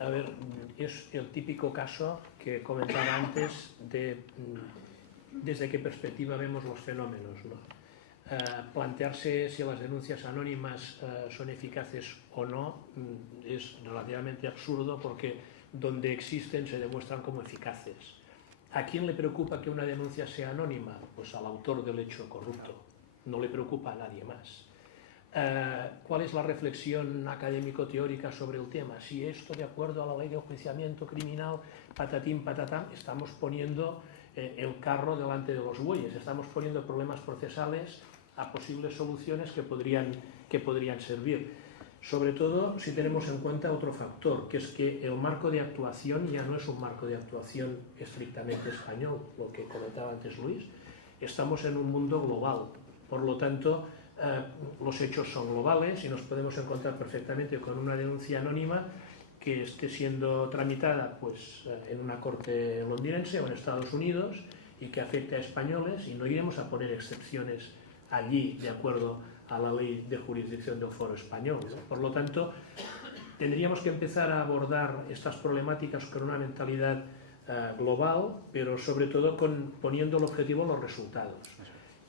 a ver, es el típico caso que comentaba antes de desde qué perspectiva vemos los fenómenos, ¿no? Plantearse si las denuncias anónimas son eficaces o no es relativamente absurdo, porque donde existen se demuestran como eficaces. ¿A quién le preocupa que una denuncia sea anónima? Pues al autor del hecho corrupto, no le preocupa a nadie más. ¿Cuál es la reflexión académico-teórica sobre el tema? Si esto, de acuerdo a la ley de enjuiciamiento criminal, patatín, patatán, estamos poniendo el carro delante de los bueyes, estamos poniendo problemas procesales a posibles soluciones que podrían servir. Sobre todo si tenemos en cuenta otro factor, que es que el marco de actuación ya no es un marco de actuación estrictamente español, lo que comentaba antes Luis. Estamos en un mundo global, por lo tanto los hechos son globales y nos podemos encontrar perfectamente con una denuncia anónima que esté siendo tramitada pues, en una corte londinense o en Estados Unidos y que afecte a españoles, y no iremos a poner excepciones allí de acuerdo a la ley de jurisdicción del foro español, ¿no? Por lo tanto, tendríamos que empezar a abordar estas problemáticas con una mentalidad global, pero sobre todo poniendo el objetivo en los resultados,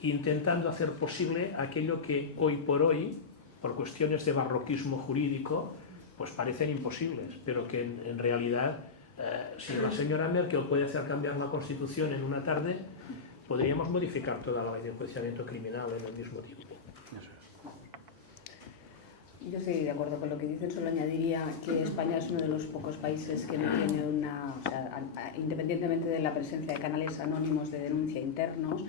intentando hacer posible aquello que hoy por hoy, por cuestiones de barroquismo jurídico, pues parecen imposibles, pero que en realidad, si la señora Merkel puede hacer cambiar la Constitución en una tarde, podríamos modificar toda la ley de enjuiciamiento criminal en el mismo tiempo. Yo estoy de acuerdo con lo que dicen, solo añadiría que España es uno de los pocos países que no tiene una, o sea, independientemente de la presencia de canales anónimos de denuncia internos,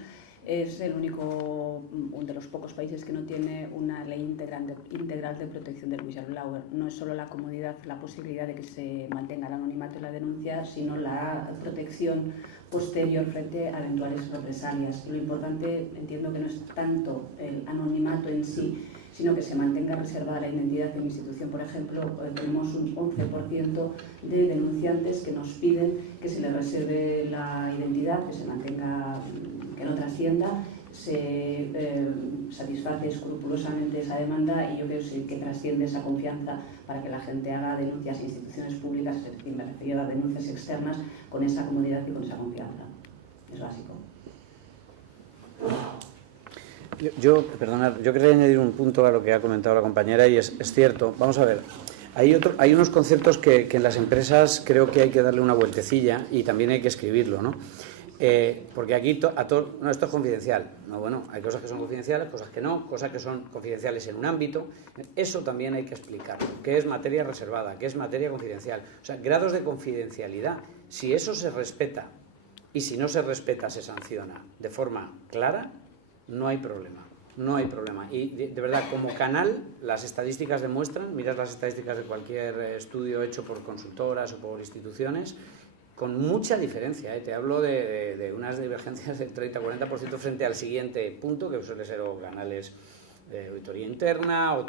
es el único, uno de los pocos países que no tiene una ley integral de protección del whistleblower. No es solo la comodidad, la posibilidad de que se mantenga el anonimato y la denuncia, sino la protección posterior frente a eventuales represalias. Lo importante, entiendo que no es tanto el anonimato en sí, sino que se mantenga reservada la identidad de una institución. Por ejemplo, tenemos un 11% de denunciantes que nos piden que se les reserve la identidad, que se mantenga, que no trascienda, se satisface escrupulosamente esa demanda, y yo creo que trasciende esa confianza para que la gente haga denuncias a instituciones públicas, es decir, me refiero a denuncias externas, con esa comodidad y con esa confianza. Es básico. Yo quería añadir un punto a lo que ha comentado la compañera, y es cierto. Vamos a ver, hay unos conceptos que en las empresas creo que hay que darle una vueltecilla, y también hay que escribirlo, ¿no? Porque aquí no, esto es confidencial. No, bueno, hay cosas que son confidenciales, cosas que no, cosas que son confidenciales en un ámbito. Eso también hay que explicarlo. ¿Qué es materia reservada? ¿Qué es materia confidencial? O sea, grados de confidencialidad. Si eso se respeta, y si no se respeta se sanciona de forma clara, no hay problema. No hay problema. Y de verdad, como canal, las estadísticas demuestran, miras las estadísticas de cualquier estudio hecho por consultoras o por instituciones, con mucha diferencia, te hablo de unas divergencias del 30-40% frente al siguiente punto, que suele ser o canales de auditoría interna o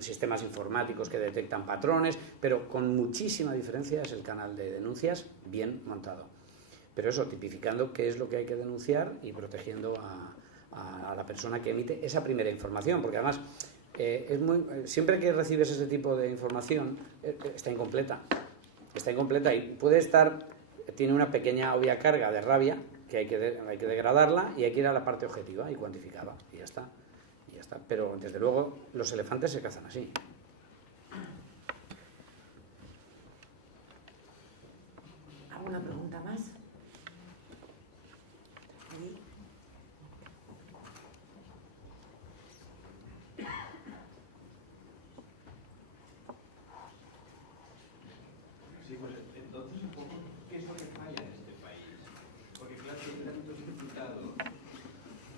sistemas informáticos que detectan patrones, pero con muchísima diferencia es el canal de denuncias bien montado. Pero eso, tipificando qué es lo que hay que denunciar y protegiendo a la persona que emite esa primera información, porque además siempre que recibes ese tipo de información está incompleta y tiene una pequeña obvia carga de rabia que hay que degradarla, y hay que ir a la parte objetiva y cuantificada, y ya está. Pero desde luego los elefantes se cazan así. ¿Alguna pregunta más? Sí, pues entonces un poco, ¿qué es lo que falla en este país? Porque claro, hay tantos imputados,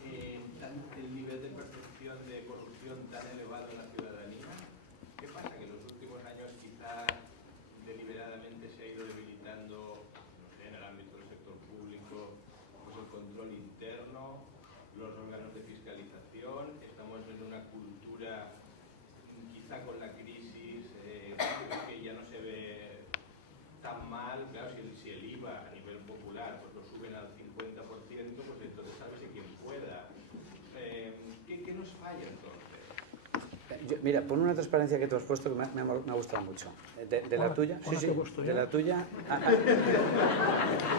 el nivel de percepción de corrupción tan elevado en la ciudadanía, Mira, pon una transparencia que tú has puesto que me ha gustado mucho. ¿De la tuya? Sí, de la tuya.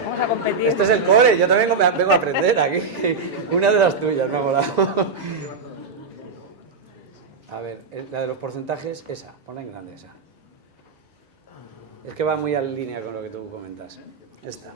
Vamos a competir. Este es el core, yo también vengo a aprender aquí. Una de las tuyas me ha molado. A ver, la de los porcentajes, esa, ponla en grande esa. Es que va muy en línea con lo que tú comentas. Esta.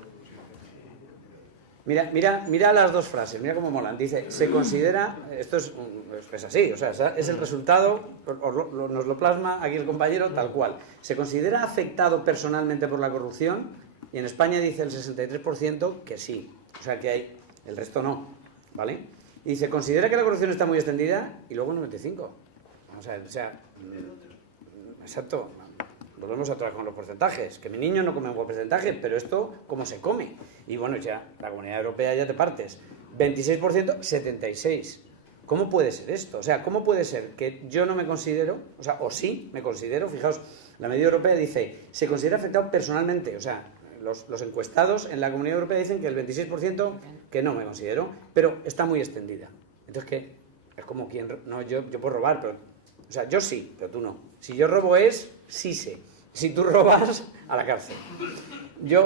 Mira las dos frases, mira cómo molan. Dice, se considera, esto es así, o sea, es el resultado, nos lo plasma aquí el compañero tal cual. Se considera afectado personalmente por la corrupción y en España dice el 63% que sí, o sea que hay, el resto no, ¿vale? Y dice, considera que la corrupción está muy extendida y luego el 95%. Vamos a ver, o sea, exacto. Volvemos a trabajar con los porcentajes, que mi niño no come un buen porcentaje, pero esto, ¿cómo se come? Y bueno, ya, la Comunidad Europea ya te partes. 26%, 76%. ¿Cómo puede ser esto? O sea, ¿cómo puede ser que yo no me considero, o sea, o sí me considero, fijaos, la medida europea dice, se considera afectado personalmente, o sea, los encuestados en la Comunidad Europea dicen que el 26% que no me considero, pero está muy extendida. Entonces, ¿qué? Es como quien, no, yo puedo robar, pero, o sea, yo sí, pero tú no. Si yo robo sí sé. Si tú robas, a la cárcel.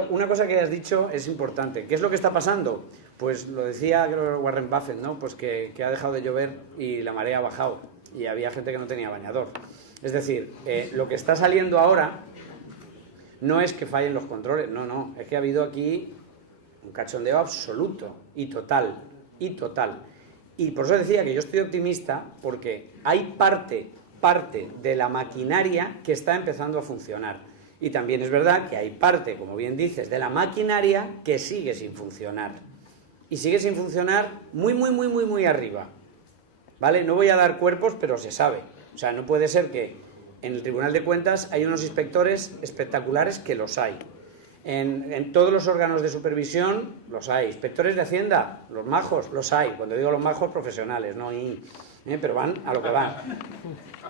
Una cosa que has dicho es importante. ¿Qué es lo que está pasando? Pues lo decía, creo, Warren Buffett, ¿no? Pues que ha dejado de llover y la marea ha bajado. Y había gente que no tenía bañador. Es decir, lo que está saliendo ahora no es que fallen los controles, no. Es que ha habido aquí un cachondeo absoluto y total. Y por eso decía que yo estoy optimista porque hay parte de la maquinaria que está empezando a funcionar. Y también es verdad que hay parte, como bien dices, de la maquinaria que sigue sin funcionar. Y sigue sin funcionar muy arriba. ¿Vale? No voy a dar cuerpos, pero se sabe. O sea, no puede ser que en el Tribunal de Cuentas hay unos inspectores espectaculares que los hay. En todos los órganos de supervisión los hay. Inspectores de Hacienda, los majos, los hay. Cuando digo los majos, profesionales, no pero van a lo que van.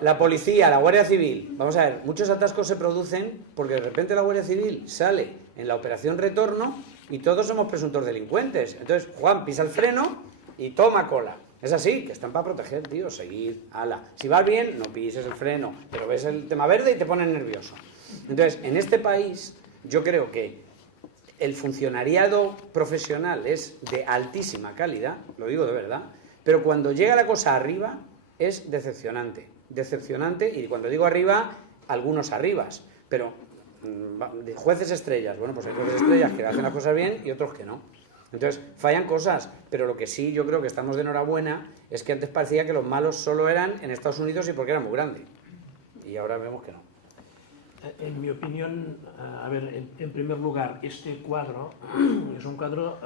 La policía, la Guardia Civil, vamos a ver, muchos atascos se producen porque de repente la Guardia Civil sale en la operación retorno y todos somos presuntos delincuentes. Entonces, Juan pisa el freno y toma cola. Es así, que están para proteger, tío, seguir, ala. Si vas bien, no pises el freno, pero ves el tema verde y te pones nervioso. Entonces, en este país, yo creo que el funcionariado profesional es de altísima calidad, lo digo de verdad, pero cuando llega la cosa arriba es decepcionante, y cuando digo arriba, algunos arribas, pero de jueces estrellas, bueno, pues hay jueces estrellas que hacen las cosas bien y otros que no. Entonces, fallan cosas, pero lo que sí yo creo que estamos de enhorabuena es que antes parecía que los malos solo eran en Estados Unidos y porque era muy grande, y ahora vemos que no. En mi opinión, a ver, en primer lugar, este cuadro es un cuadro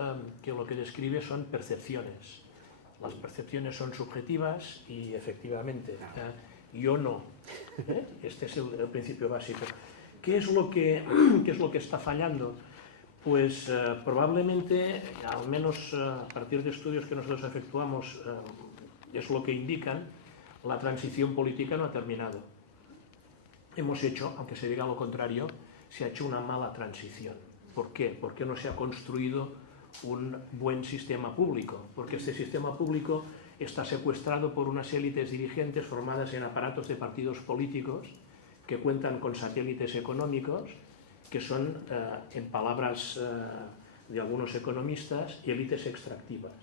que lo que describe son percepciones. Las percepciones son subjetivas y efectivamente yo no. Este es el principio básico. ¿Qué es lo que está fallando? Pues probablemente, al menos a partir de estudios que nosotros efectuamos, es lo que indican, la transición política no ha terminado. Hemos hecho, aunque se diga lo contrario, se ha hecho una mala transición. ¿Por qué? Porque no se ha construido un buen sistema público, porque este sistema público está secuestrado por unas élites dirigentes formadas en aparatos de partidos políticos que cuentan con satélites económicos, que son, en palabras de algunos economistas, élites extractivas.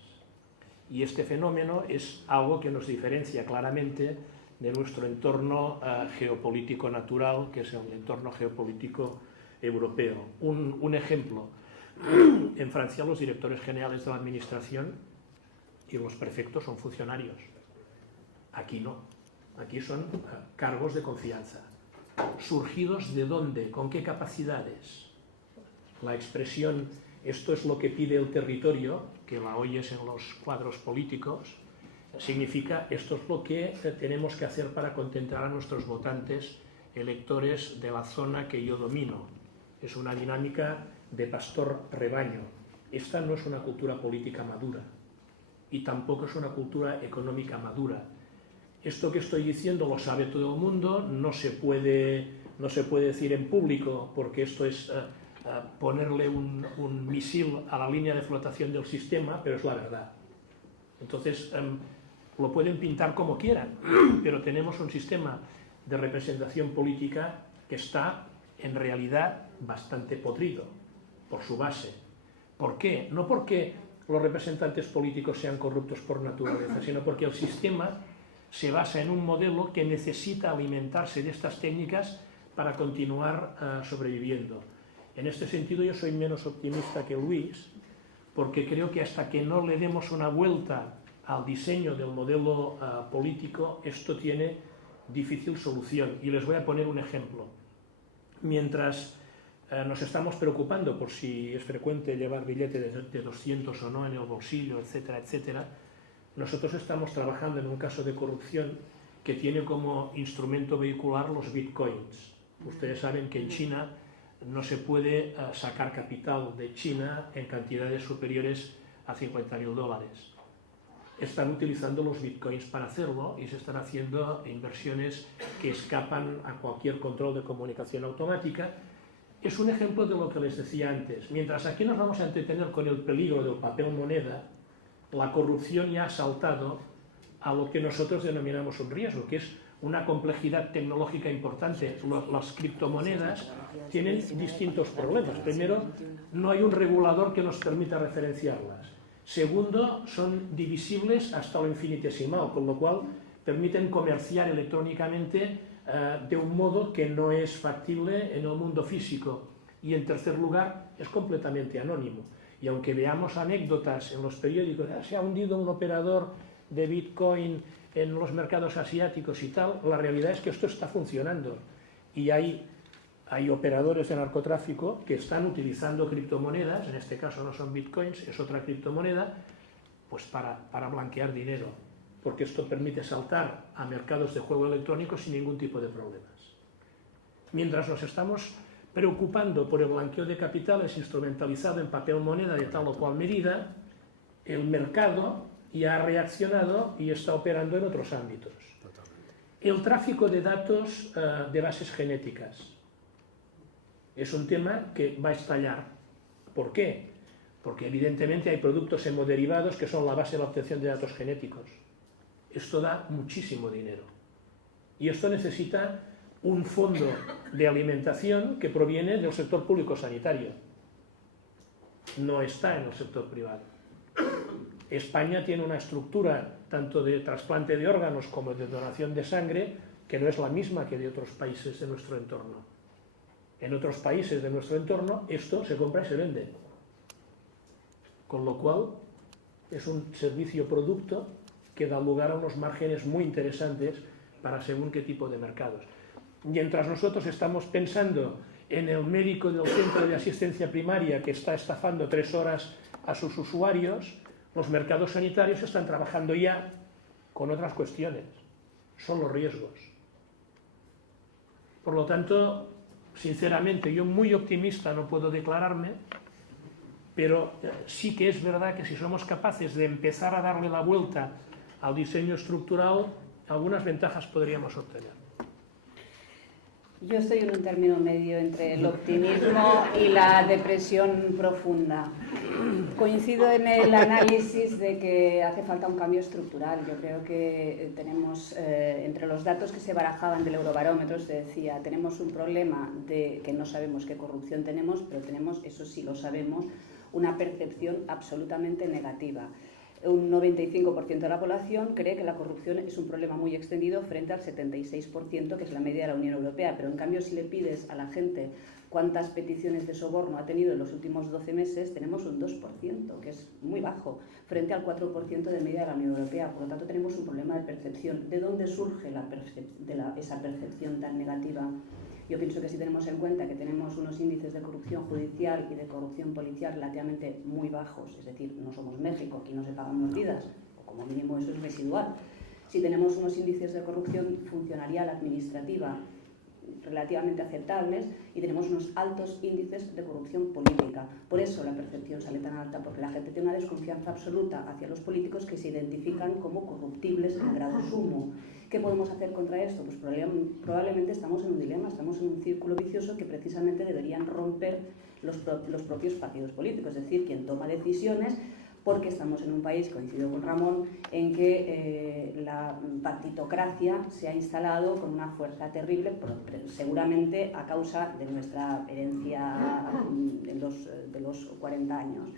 Y este fenómeno es algo que nos diferencia claramente de nuestro entorno geopolítico natural, que es el entorno geopolítico europeo. Un ejemplo. En Francia los directores generales de la administración y los prefectos son funcionarios. Aquí no. Aquí son cargos de confianza. ¿Surgidos de dónde? ¿Con qué capacidades? La expresión esto es lo que pide el territorio, que la oyes en los cuadros políticos, significa esto es lo que tenemos que hacer para contentar a nuestros votantes electores de la zona que yo domino. Es una dinámica de pastor-rebaño. Esta no es una cultura política madura y tampoco es una cultura económica madura. Esto que estoy diciendo lo sabe todo el mundo, no se puede decir en público porque esto es ponerle un misil a la línea de flotación del sistema, pero es la verdad. Entonces, lo pueden pintar como quieran, pero tenemos un sistema de representación política que está en realidad bastante podrido por su base. ¿Por qué? No porque los representantes políticos sean corruptos por naturaleza, sino porque el sistema se basa en un modelo que necesita alimentarse de estas técnicas para continuar sobreviviendo. En este sentido yo soy menos optimista que Luis, porque creo que hasta que no le demos una vuelta al diseño del modelo político, esto tiene difícil solución. Y les voy a poner un ejemplo. Mientras nos estamos preocupando por si es frecuente llevar billete de 200 o no en el bolsillo, etcétera, etcétera, nosotros estamos trabajando en un caso de corrupción que tiene como instrumento vehicular los bitcoins. Ustedes saben que en China no se puede sacar capital de China en cantidades superiores a $50.000. Están utilizando los bitcoins para hacerlo y se están haciendo inversiones que escapan a cualquier control de comunicación automática. Es un ejemplo de lo que les decía antes. Mientras aquí nos vamos a entretener con el peligro del papel moneda, la corrupción ya ha saltado a lo que nosotros denominamos un riesgo, que es una complejidad tecnológica importante. Las criptomonedas tienen distintos problemas. Primero, no hay un regulador que nos permita referenciarlas. Segundo, son divisibles hasta lo infinitesimal, con lo cual permiten comerciar electrónicamente de un modo que no es factible en el mundo físico. Y en tercer lugar, es completamente anónimo. Y aunque veamos anécdotas en los periódicos, se ha hundido un operador de Bitcoin en los mercados asiáticos y tal, la realidad es que esto está funcionando. Y hay operadores de narcotráfico que están utilizando criptomonedas, en este caso no son bitcoins, es otra criptomoneda, pues para blanquear dinero, porque esto permite saltar a mercados de juego electrónico sin ningún tipo de problemas. Mientras nos estamos preocupando por el blanqueo de capitales instrumentalizado en papel moneda de tal o cual medida, el mercado ya ha reaccionado y está operando en otros ámbitos. El tráfico de datos de bases genéticas es un tema que va a estallar. ¿Por qué? Porque evidentemente hay productos hemoderivados que son la base de la obtención de datos genéticos. Esto da muchísimo dinero. Y esto necesita un fondo de alimentación que proviene del sector público sanitario. No está en el sector privado. España tiene una estructura tanto de trasplante de órganos como de donación de sangre que no es la misma que de otros países de nuestro entorno. En otros países de nuestro entorno esto se compra y se vende. Con lo cual es un servicio-producto que da lugar a unos márgenes muy interesantes para según qué tipo de mercados. Mientras nosotros estamos pensando en el médico del centro de asistencia primaria que está estafando 3 horas a sus usuarios, los mercados sanitarios están trabajando ya con otras cuestiones. Son los riesgos. Por lo tanto, sinceramente, yo muy optimista no puedo declararme, pero sí que es verdad que si somos capaces de empezar a darle la vuelta al diseño estructural, algunas ventajas podríamos obtener. Yo estoy en un término medio entre el optimismo y la depresión profunda. Coincido en el análisis de que hace falta un cambio estructural. Yo creo que tenemos, entre los datos que se barajaban del Eurobarómetro, se decía, tenemos un problema de que no sabemos qué corrupción tenemos, pero tenemos, eso sí lo sabemos, una percepción absolutamente negativa. Un 95% de la población cree que la corrupción es un problema muy extendido frente al 76%, que es la media de la Unión Europea. Pero en cambio, si le pides a la gente cuántas peticiones de soborno ha tenido en los últimos 12 meses, tenemos un 2%, que es muy bajo, frente al 4% de media de la Unión Europea. Por lo tanto, tenemos un problema de percepción. ¿De dónde surge esa percepción tan negativa? Yo pienso que si tenemos en cuenta que tenemos unos índices de corrupción judicial y de corrupción policial relativamente muy bajos, es decir, no somos México, aquí no se pagan mordidas, o como mínimo eso es residual. Si tenemos unos índices de corrupción funcionarial administrativa relativamente aceptables y tenemos unos altos índices de corrupción política. Por eso la percepción sale tan alta, porque la gente tiene una desconfianza absoluta hacia los políticos que se identifican como corruptibles en grado sumo. ¿Qué podemos hacer contra esto? Pues probablemente estamos en un dilema, estamos en un círculo vicioso que precisamente deberían romper los propios partidos políticos, es decir, quien toma decisiones porque estamos en un país, coincido con Ramón, en que la partitocracia se ha instalado con una fuerza terrible, seguramente a causa de nuestra herencia de los 40 años.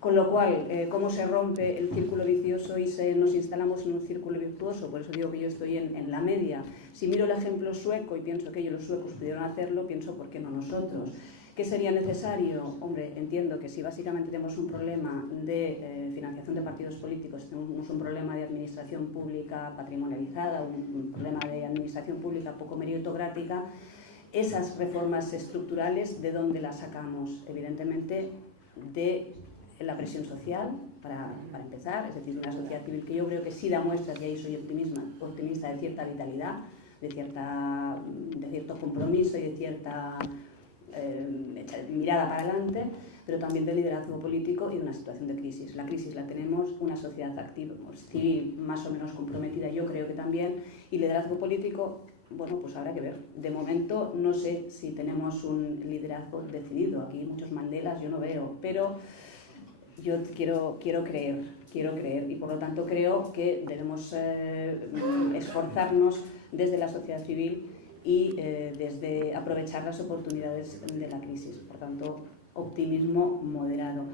Con lo cual, ¿cómo se rompe el círculo vicioso y nos instalamos en un círculo virtuoso? Por eso digo que yo estoy en la media. Si miro el ejemplo sueco y pienso que los suecos pudieron hacerlo, pienso ¿por qué no nosotros? ¿Qué sería necesario? Hombre, entiendo que si básicamente tenemos un problema de financiación de partidos políticos, tenemos un problema de administración pública patrimonializada, un problema de administración pública poco meritocrática, esas reformas estructurales, ¿de dónde las sacamos? Evidentemente, de la presión social, para empezar, es decir, una sociedad civil que yo creo que sí da muestras, y ahí soy optimista, de cierta vitalidad, de cierto compromiso y de cierta mirada para adelante, pero también de liderazgo político y de una situación de crisis. La crisis la tenemos, una sociedad activa, civil más o menos comprometida, yo creo que también, y liderazgo político, bueno, pues habrá que ver. De momento no sé si tenemos un liderazgo decidido, aquí muchos Mandelas yo no veo, pero yo quiero creer, y por lo tanto creo que debemos esforzarnos desde la sociedad civil y desde aprovechar las oportunidades de la crisis. Por tanto, optimismo moderado.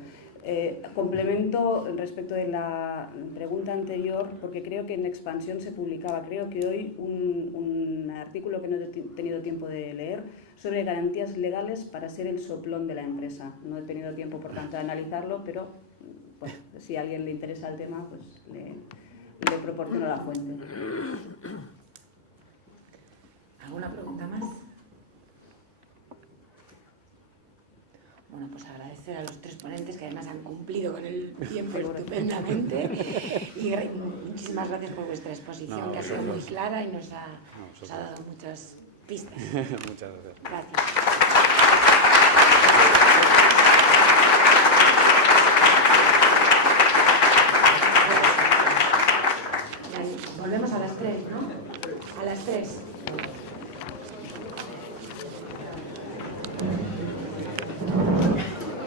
Complemento respecto de la pregunta anterior, porque creo que en Expansión se publicaba, creo que hoy, un artículo que no he tenido tiempo de leer, sobre garantías legales para ser el soplón de la empresa. No he tenido tiempo, por tanto, de analizarlo, pero pues, si a alguien le interesa el tema, pues le proporciono la fuente. ¿Alguna pregunta más? Bueno, pues agradecer a los tres ponentes que además han cumplido con el tiempo estupendamente y muchísimas gracias por vuestra exposición, que ha sido muy clara y nos ha dado muchas pistas. Muchas gracias. Gracias. Volvemos a las 3, ¿no? A las 3.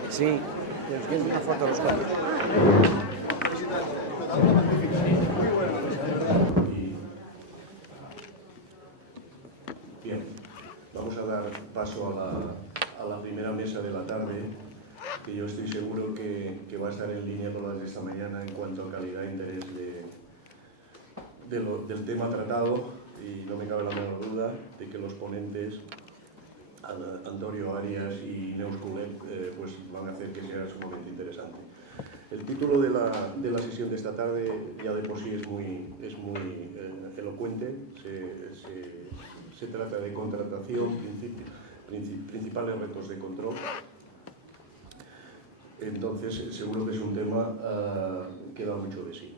Sí, les quiero una foto a los cuatro. Bien, vamos a dar paso a la primera mesa de la tarde, que yo estoy seguro que va a estar en línea con las de esta mañana en cuanto a calidad e interés del tema tratado, y no me cabe la menor duda de que los ponentes, Antonio Arias y Neus Culec, pues van a hacer que sea sumamente interesante. El título de la sesión de esta tarde ya de por sí es muy elocuente. Se trata de contratación, principales retos de control. Entonces, seguro que es un tema que da mucho de sí.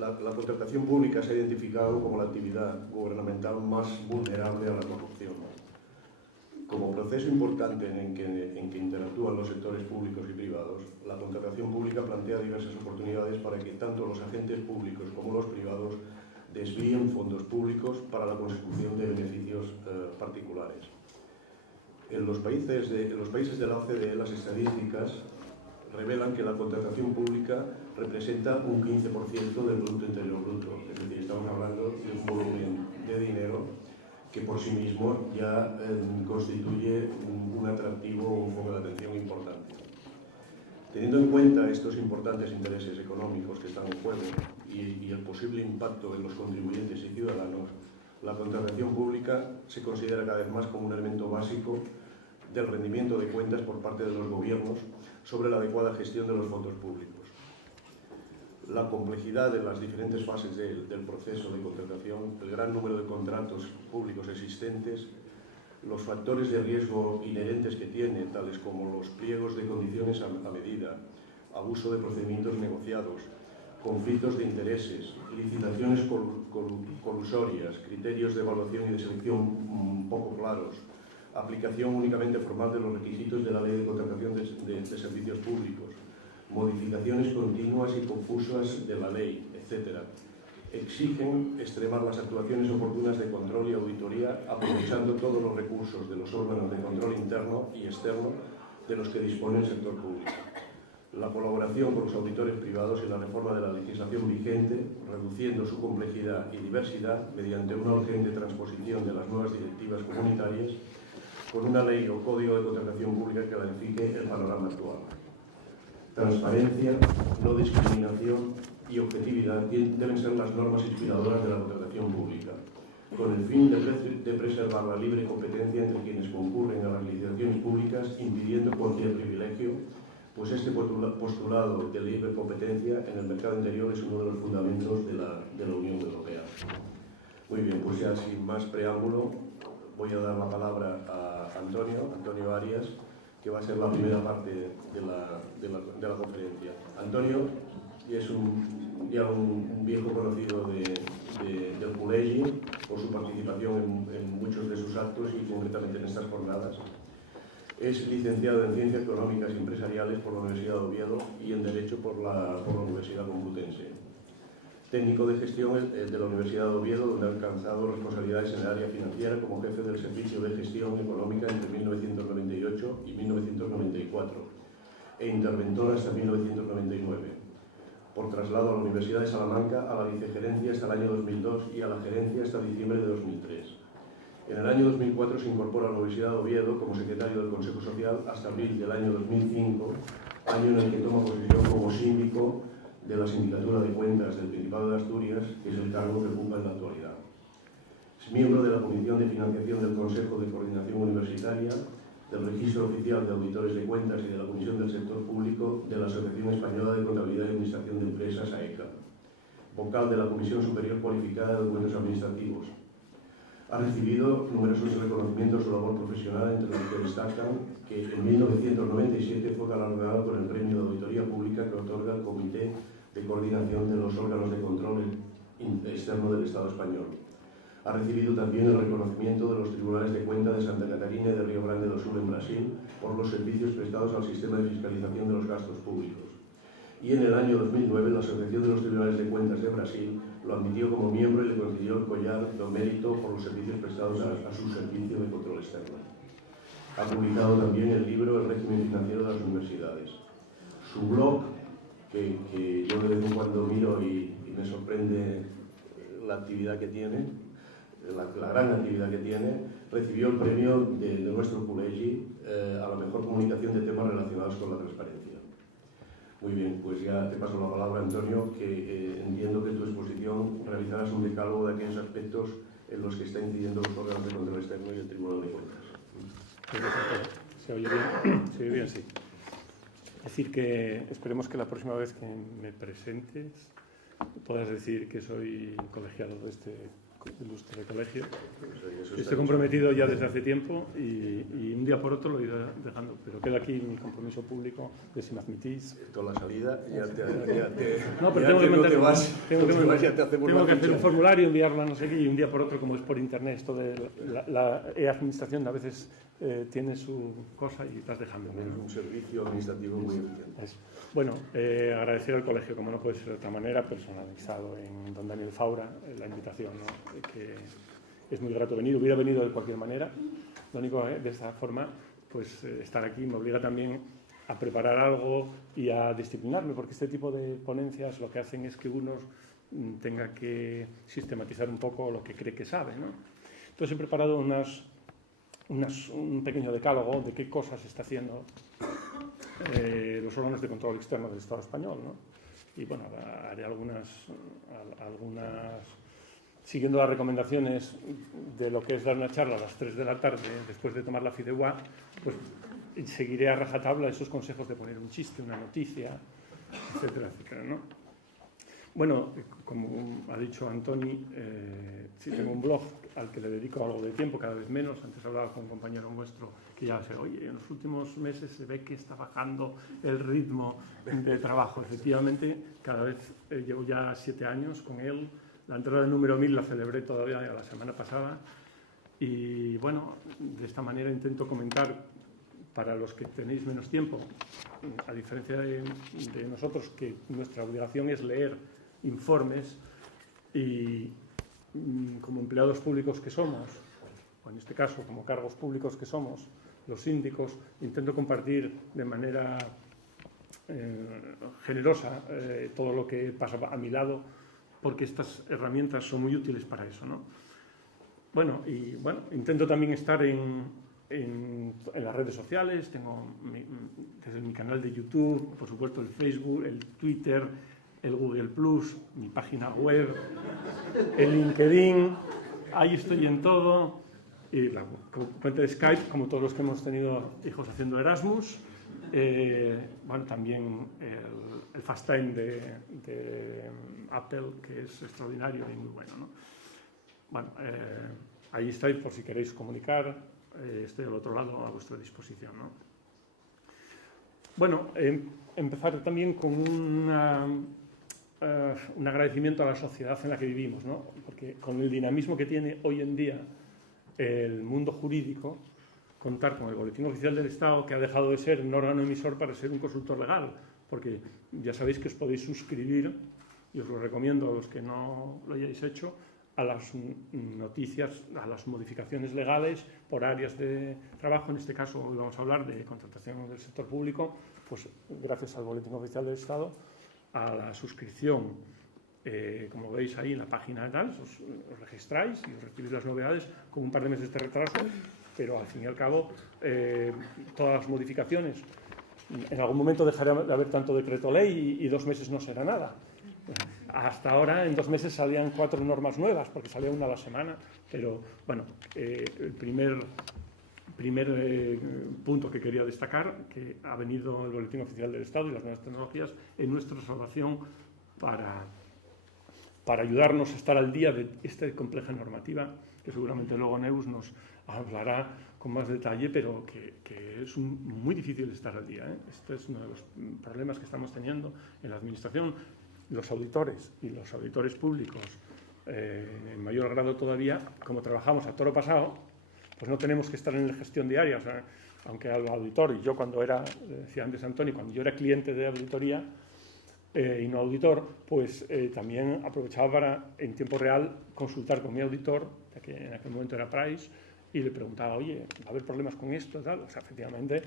La contratación pública se ha identificado como la actividad gubernamental más vulnerable a la corrupción. Como proceso importante en que interactúan los sectores públicos y privados, la contratación pública plantea diversas oportunidades para que tanto los agentes públicos como los privados desvíen fondos públicos para la consecución de beneficios particulares. En los países de la OCDE, las estadísticas revelan que la contratación pública representa un 15% del Producto Interior Bruto, es decir, estamos hablando de un volumen de dinero que por sí mismo ya constituye un atractivo o un foco de atención importante. Teniendo en cuenta estos importantes intereses económicos que están en juego y el posible impacto en los contribuyentes y ciudadanos, la contratación pública se considera cada vez más como un elemento básico del rendimiento de cuentas por parte de los gobiernos sobre la adecuada gestión de los fondos públicos. La complejidad de las diferentes fases del proceso de contratación, el gran número de contratos públicos existentes, los factores de riesgo inherentes que tiene, tales como los pliegos de condiciones a medida, abuso de procedimientos negociados, conflictos de intereses, licitaciones colusorias, criterios de evaluación y de selección poco claros, aplicación únicamente formal de los requisitos de la Ley de Contratación de Servicios Públicos, modificaciones continuas y confusas de la ley, etc. Exigen extremar las actuaciones oportunas de control y auditoría, aprovechando todos los recursos de los órganos de control interno y externo de los que dispone el sector público. la colaboración con los auditores privados y la reforma de la legislación vigente, reduciendo su complejidad y diversidad mediante una urgente transposición de las nuevas directivas comunitarias con una ley o código de contratación pública que clarifique el panorama actual. Transparencia, no discriminación y objetividad deben ser las normas inspiradoras de la contratación pública, con el fin de preservar la libre competencia entre quienes concurren a las licitaciones públicas, impidiendo cualquier privilegio, pues este postulado de libre competencia en el mercado interior es uno de los fundamentos de la Unión Europea. Muy bien, pues ya sin más preámbulo, voy a dar la palabra a Antonio Arias, que va a ser la primera parte de la conferencia. Antonio es ya un viejo conocido del Col·legi por su participación en muchos de sus actos y concretamente en estas jornadas. Es licenciado en Ciencias Económicas y Empresariales por la Universidad de Oviedo y en Derecho por la Universidad Complutense. Técnico de gestión de la Universidad de Oviedo, donde ha alcanzado responsabilidades en el área financiera como jefe del Servicio de Gestión Económica entre 1998 y 1994 e interventor hasta 1999. Por traslado a la Universidad de Salamanca, a la vicegerencia hasta el año 2002 y a la gerencia hasta diciembre de 2003. En el año 2004 se incorpora a la Universidad de Oviedo como secretario del Consejo Social hasta abril del año 2005, año en el que toma posesión como síndico de la Sindicatura de Cuentas del Principado de Asturias, que es el cargo que ocupa en la actualidad. Es miembro de la Comisión de Financiación del Consejo de Coordinación Universitaria, del Registro Oficial de Auditores de Cuentas y de la Comisión del Sector Público de la Asociación Española de Contabilidad y Administración de Empresas, AECA, vocal de la Comisión Superior Cualificada de Documentos Administrativos. Ha recibido numerosos reconocimientos a su labor profesional, entre los que destacan que en 1997 fue galardonado con el Premio de Auditoría Pública que otorga el Comité de Coordinación de los Órganos de Control Externo del Estado Español. Ha recibido también el reconocimiento de los Tribunales de Cuentas de Santa Catarina y de Río Grande do Sul en Brasil por los servicios prestados al sistema de fiscalización de los gastos públicos. Y en el año 2009 la Asociación de los Tribunales de Cuentas de Brasil lo admitió como miembro y le concedió el collar de mérito por los servicios prestados a su servicio de control externo. Ha publicado también el libro El régimen financiero de las universidades. Su blog, que yo de vez en cuando miro y me sorprende la actividad que tiene, la gran actividad que tiene, recibió el premio de nuestro Col·legi a la mejor comunicación de temas relacionados con la transparencia. Muy bien, pues ya te paso la palabra, Antonio, que entiendo que en tu exposición realizarás un decálogo de aquellos aspectos en los que está incidiendo los órganos de control externo y el Tribunal de Cuentas. ¿Se oye bien? ¿Se oye bien? Sí. Es decir, que esperemos que la próxima vez que me presentes puedas decir que soy colegiado de este ilustre colegio. Estoy comprometido ya desde hace tiempo y un día por otro lo iré dejando, pero queda aquí mi compromiso público de si me admitís. Toda la salida ya te no, pero tengo que hacer un formulario, enviarlo a no sé qué, y un día por otro, como es por internet, esto de la e-administración a veces tiene su cosa y estás dejando. Es un servicio administrativo muy eficiente. Bueno, agradecer al colegio, como no puede ser de otra manera, personalizado en don Daniel Faura, la invitación, ¿no? Que es muy grato venir, hubiera venido de cualquier manera. Lo único, de esta forma, pues estar aquí me obliga también a preparar algo y a disciplinarme, porque este tipo de ponencias lo que hacen es que uno tenga que sistematizar un poco lo que cree que sabe, ¿no? Entonces he preparado un pequeño decálogo de qué cosas está haciendo los órganos de control externo del Estado español, ¿no? Y bueno, haré algunas siguiendo las recomendaciones de lo que es dar una charla a las 3 de la tarde después de tomar la fideuà, pues seguiré a rajatabla esos consejos de poner un chiste, una noticia, etcétera, etcétera, ¿no? Bueno, como ha dicho Antoni, sí tengo un blog al que le dedico algo de tiempo, cada vez menos. Antes hablaba con un compañero nuestro que ya se oye, en los últimos meses se ve que está bajando el ritmo de trabajo. Efectivamente, cada vez llevo ya 7 años con él. La entrada del número 1000 la celebré todavía la semana pasada. Y bueno, de esta manera intento comentar para los que tenéis menos tiempo, a diferencia de nosotros, que nuestra obligación es leer informes y como empleados públicos que somos, o en este caso como cargos públicos que somos, los síndicos, intento compartir de manera generosa todo lo que pasa a mi lado, porque estas herramientas son muy útiles para eso, ¿no? Bueno, intento también estar en las redes sociales, tengo desde mi canal de YouTube, por supuesto el Facebook, el Twitter, el Google Plus, mi página web, el LinkedIn, ahí estoy en todo, y la cuenta de Skype, como todos los que hemos tenido hijos haciendo Erasmus, también el FaceTime de Apple, que es extraordinario y muy bueno, ¿no? Ahí estáis por si queréis comunicar, estoy al otro lado a vuestra disposición, ¿no? Empezar también con un agradecimiento a la sociedad en la que vivimos, ¿no? Porque con el dinamismo que tiene hoy en día el mundo jurídico, contar con el Boletín Oficial del Estado, que ha dejado de ser un órgano emisor para ser un consultor legal, porque ya sabéis que os podéis suscribir, y os lo recomiendo a los que no lo hayáis hecho, a las noticias, a las modificaciones legales por áreas de trabajo. En este caso hoy vamos a hablar de contratación del sector público, pues gracias al Boletín Oficial del Estado, a la suscripción, como veis ahí en la página de tal, os registráis y os recibís las novedades con un par de meses de retraso, pero al fin y al cabo todas las modificaciones, en algún momento dejará de haber tanto decreto ley y 2 meses no será nada. Hasta ahora, en 2 meses salían 4 normas nuevas, porque salía una a la semana, pero el primer punto que quería destacar, que ha venido el Boletín Oficial del Estado y las nuevas tecnologías en nuestra salvación para ayudarnos a estar al día de esta compleja normativa, que seguramente luego Neus nos hablará con más detalle, pero que es muy difícil estar al día, ¿eh? Este es uno de los problemas que estamos teniendo en la Administración. Los auditores y los auditores públicos, en mayor grado todavía, como trabajamos a toro pasado, pues no tenemos que estar en la gestión diaria. O sea, aunque al auditor, y yo cuando era, decía antes Antonio, cuando yo era cliente de auditoría y no auditor, pues también aprovechaba para, en tiempo real, consultar con mi auditor, que en aquel momento era Price, y le preguntaba, oye, ¿va a haber problemas con esto? Tal. O sea, efectivamente,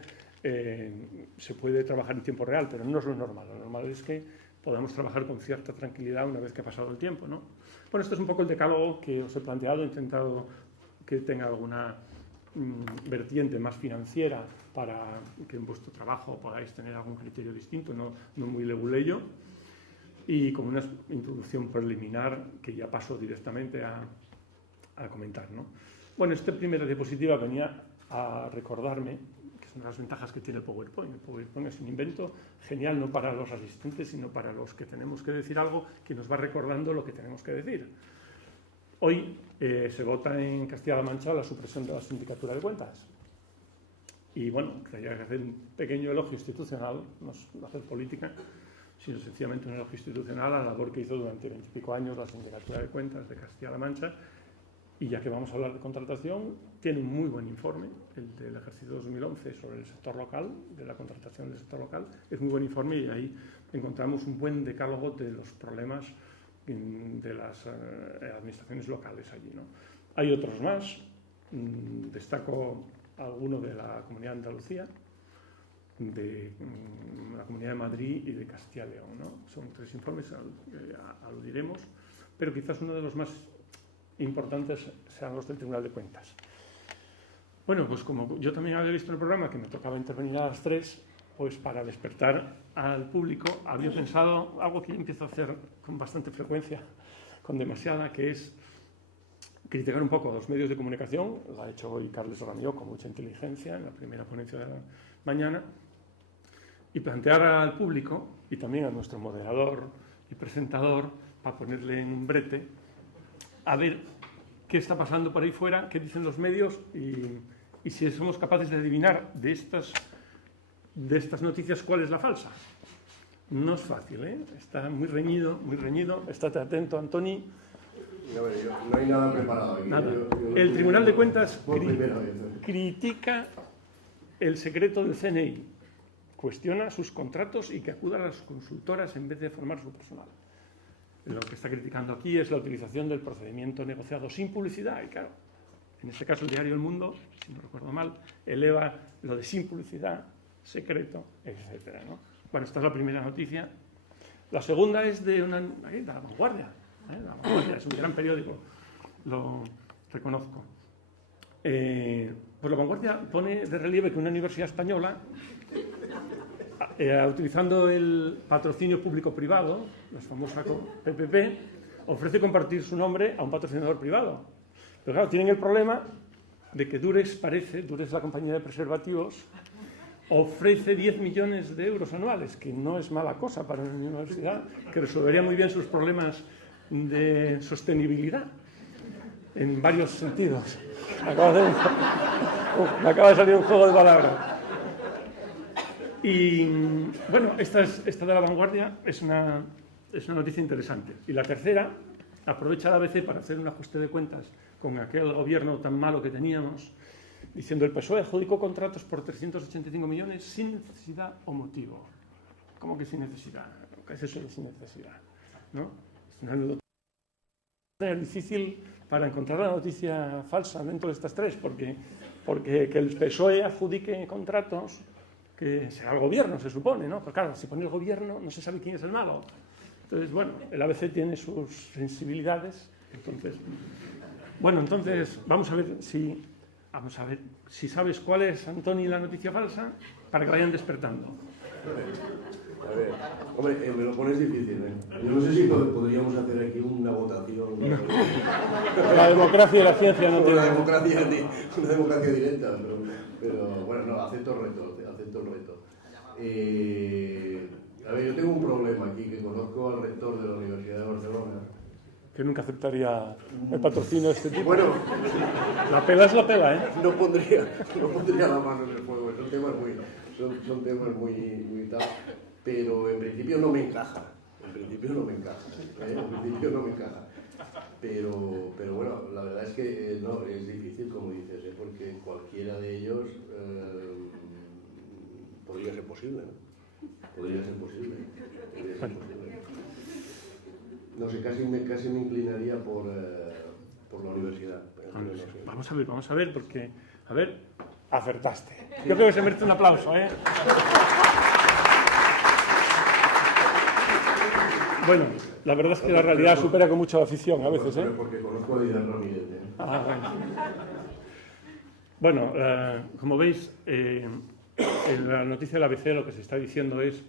se puede trabajar en tiempo real, pero no es lo normal. Lo normal es que podamos trabajar con cierta tranquilidad una vez que ha pasado el tiempo, ¿no? Bueno, esto es un poco el decálogo que os he planteado. He intentado que tenga alguna vertiente más financiera para que en vuestro trabajo podáis tener algún criterio distinto, no muy leguleyo, y con una introducción preliminar que ya paso directamente a comentar, ¿no? Bueno, esta primera diapositiva venía a recordarme una de las ventajas que tiene el PowerPoint. El PowerPoint es un invento genial, no para los asistentes, sino para los que tenemos que decir algo, que nos va recordando lo que tenemos que decir. Hoy se vota en Castilla-La Mancha la supresión de la Sindicatura de Cuentas. Y bueno, quería hacer un pequeño elogio institucional, no es hacer política, sino sencillamente un elogio institucional a la labor que hizo durante 20 y pico años la Sindicatura de Cuentas de Castilla-La Mancha. Y ya que vamos a hablar de contratación, tiene un muy buen informe, el del ejercicio 2011 sobre el sector local, de la contratación del sector local. Es muy buen informe y ahí encontramos un buen decálogo de los problemas de las administraciones locales allí, ¿no? Hay otros más, destaco alguno de la Comunidad de Andalucía, de la Comunidad de Madrid y de Castilla y León, ¿no? Son 3 informes, aludiremos, pero quizás uno de los más importantes sean los del Tribunal de Cuentas. Bueno, pues como yo también había visto en el programa que me tocaba intervenir a las 3, pues para despertar al público había pensado algo que yo empiezo a hacer con bastante frecuencia, con demasiada, que es criticar un poco a los medios de comunicación. Lo ha hecho hoy Carles Ramió con mucha inteligencia en la primera ponencia de la mañana, y plantear al público y también a nuestro moderador y presentador, para ponerle en un brete, a ver qué está pasando por ahí fuera, qué dicen los medios y si somos capaces de adivinar de estas noticias cuál es la falsa. No es fácil, ¿eh? Está muy reñido, muy reñido. Estate atento, Antoni. No hay nada preparado aquí. Nada. El Tribunal de Cuentas critica el secreto del CNI, cuestiona sus contratos y que acuda a las consultoras en vez de formar su personal. Lo que está criticando aquí es la utilización del procedimiento negociado sin publicidad. Y claro, en este caso el diario El Mundo, si no recuerdo mal, eleva lo de sin publicidad, secreto, etcétera, ¿no? Bueno, esta es la primera noticia. La segunda es de La Vanguardia. La Vanguardia es un gran periódico, lo reconozco. Pues La Vanguardia pone de relieve que una universidad española, utilizando el patrocinio público-privado, la famosa PPP, ofrece compartir su nombre a un patrocinador privado. Pero claro, tienen el problema de que Dures, la compañía de preservativos, ofrece 10 millones de euros anuales, que no es mala cosa para una universidad, que resolvería muy bien sus problemas de sostenibilidad, en varios sentidos. Me acaba de salir un juego de palabras. Y bueno, esta de La Vanguardia es una noticia interesante. Y la tercera, aprovecha la ABC para hacer un ajuste de cuentas con aquel gobierno tan malo que teníamos, diciendo el PSOE adjudicó contratos por 385 millones sin necesidad o motivo. ¿Cómo que sin necesidad? ¿Qué es eso de sin necesidad? ¿No? Es difícil para encontrar la noticia falsa dentro de estas tres, porque que el PSOE adjudique contratos, que será el gobierno, se supone, ¿no? Pero claro, si pone el gobierno, no se sabe quién es el malo. Entonces, bueno, el ABC tiene sus sensibilidades. Entonces, vamos a ver si sabes cuál es, Antoni, la noticia falsa, para que vayan despertando. A ver, hombre, me lo pones difícil, ¿eh? Yo no sé si podríamos hacer aquí una votación. La democracia y la ciencia no tienen... Una democracia directa, pero bueno, no, acepto el reto. A ver, yo tengo un problema aquí, que conozco al rector de la Universidad de Barcelona. Que nunca aceptaría el patrocinio de este tipo. Bueno, la pela es la pela, ¿eh? No pondría la mano en el fuego, son temas muy tal, pero en principio no me encaja. Pero bueno, la verdad es que no, es difícil, como dices, porque cualquiera de ellos podría ser posible, ¿no? Podría ser posible. No sé, casi me inclinaría por la universidad. Vamos a ver, porque... A ver, acertaste. Yo creo que se merece un aplauso, ¿eh? Bueno, la verdad es que la realidad supera con mucha afición a veces, ¿eh? Porque conozco a Díaz Ramírez, ¿eh? Bueno, como veis, en la noticia del ABC lo que se está diciendo es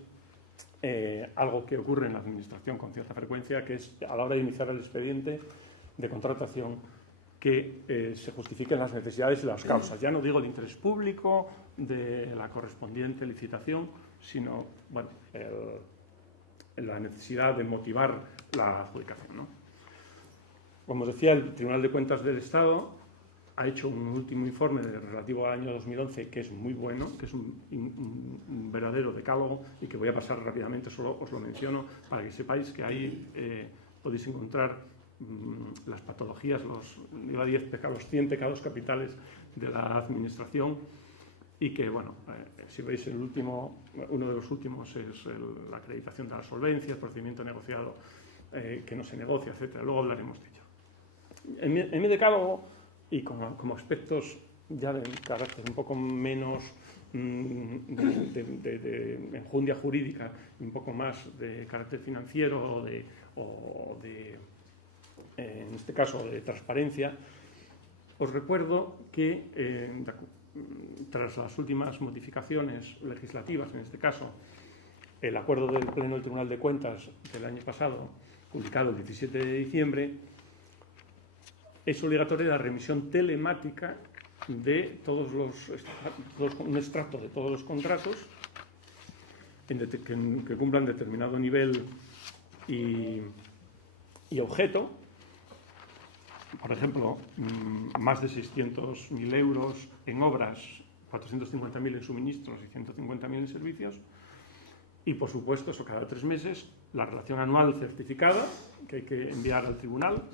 algo que ocurre en la administración con cierta frecuencia, que es a la hora de iniciar el expediente de contratación que se justifiquen las necesidades y las causas. Ya no digo el interés público de la correspondiente licitación, sino bueno, la necesidad de motivar la adjudicación, ¿no? Como os decía, el Tribunal de Cuentas del Estado ha hecho un último informe relativo al año 2011 que es muy bueno, que es un verdadero decálogo y que voy a pasar rápidamente, solo os lo menciono para que sepáis que ahí podéis encontrar las patologías, los 100 pecados capitales de la administración y que, bueno, si veis uno de los últimos es la acreditación de la solvencia, el procedimiento negociado que no se negocia, etc. Luego hablaremos de ello. En mi decálogo, y como aspectos ya de carácter un poco menos de enjundia jurídica y un poco más de carácter financiero o de en este caso de transparencia, os recuerdo que tras las últimas modificaciones legislativas, en este caso el acuerdo del Pleno del Tribunal de Cuentas del año pasado, publicado el 17 de diciembre, es obligatoria la remisión telemática de un extracto de todos los contratos que cumplan determinado nivel y objeto. Por ejemplo, más de 600.000 euros en obras, 450.000 en suministros y 150.000 en servicios. Y, por supuesto, eso cada 3 meses, la relación anual certificada que hay que enviar al tribunal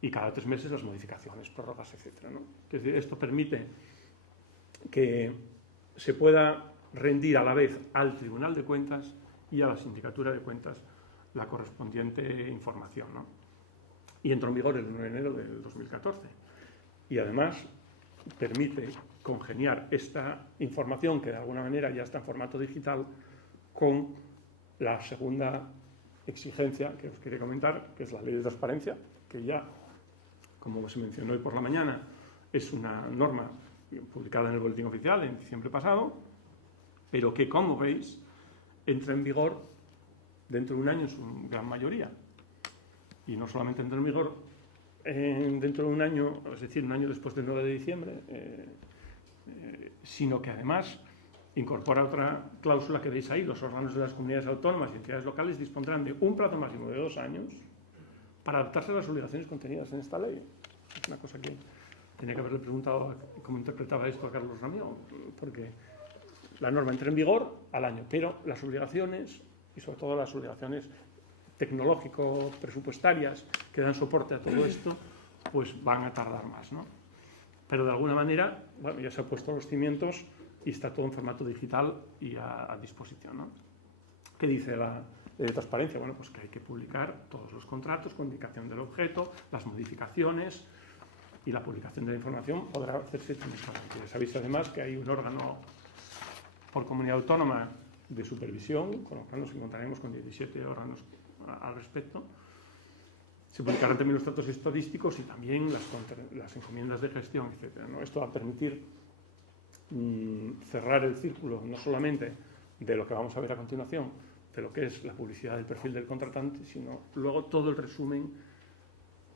y cada 3 meses las modificaciones, prórrogas, etc., ¿no? Es decir, esto permite que se pueda rendir a la vez al Tribunal de Cuentas y a la Sindicatura de Cuentas la correspondiente información, ¿no? Y entró en vigor el 1 de enero del 2014. Y además permite congeniar esta información, que de alguna manera ya está en formato digital, con la segunda exigencia que os quería comentar, que es la ley de transparencia, que ya, como se mencionó hoy por la mañana, es una norma publicada en el Boletín Oficial en diciembre pasado, pero que, como veis, entra en vigor dentro de un año en su gran mayoría. Y no solamente entra en vigor dentro de un año, es decir, un año después del 9 de diciembre, sino que además incorpora otra cláusula que veis ahí: los órganos de las comunidades autónomas y entidades locales dispondrán de un plazo máximo de 2 años para adaptarse a las obligaciones contenidas en esta ley. Es una cosa que tenía que haberle preguntado cómo interpretaba esto a Carlos Ramió, porque la norma entra en vigor al año, pero las obligaciones, y sobre todo las obligaciones tecnológico-presupuestarias que dan soporte a todo esto, pues van a tardar más, ¿no? Pero de alguna manera, bueno, ya se han puesto los cimientos y está todo en formato digital y a disposición, ¿no? ¿Qué dice la ley de transparencia? Bueno, pues que hay que publicar todos los contratos con indicación del objeto, las modificaciones, y la publicación de la información podrá hacerse trimestralmente. Ya sabéis además que hay un órgano por comunidad autónoma de supervisión, con lo cual nos encontraremos con 17 órganos al respecto. Se publicarán también los datos estadísticos y también las encomiendas de gestión, etc., ¿no? Esto va a permitir cerrar el círculo, no solamente de lo que vamos a ver a continuación, de lo que es la publicidad del perfil del contratante, sino luego todo el resumen,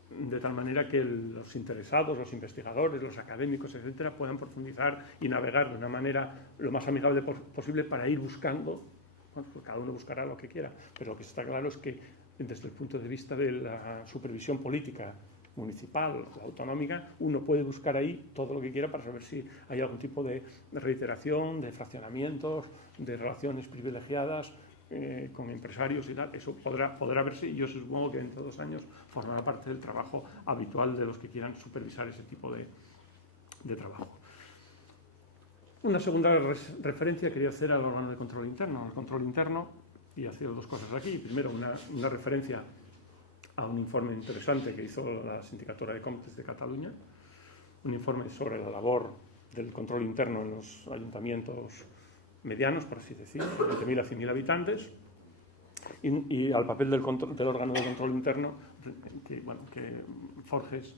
de tal manera que los interesados, los investigadores, los académicos, etcétera, puedan profundizar y navegar de una manera lo más amigable posible para ir buscando. Bueno, pues cada uno buscará lo que quiera, pero lo que está claro es que desde el punto de vista de la supervisión política municipal, la autonómica, uno puede buscar ahí todo lo que quiera para saber si hay algún tipo de reiteración, de fraccionamientos, de relaciones privilegiadas con empresarios y tal. Eso podrá verse, y yo supongo que dentro de 2 años formará parte del trabajo habitual de los que quieran supervisar ese tipo de trabajo. Una segunda referencia quería hacer al órgano de control interno. Al control interno, y hacer 2 cosas aquí. Primero, una referencia a un informe interesante que hizo la Sindicatura de Comptes de Cataluña, un informe sobre la labor del control interno en los ayuntamientos medianos, por así decir, de 20.000 a 100.000 habitantes, y al papel del órgano de control interno, que Forges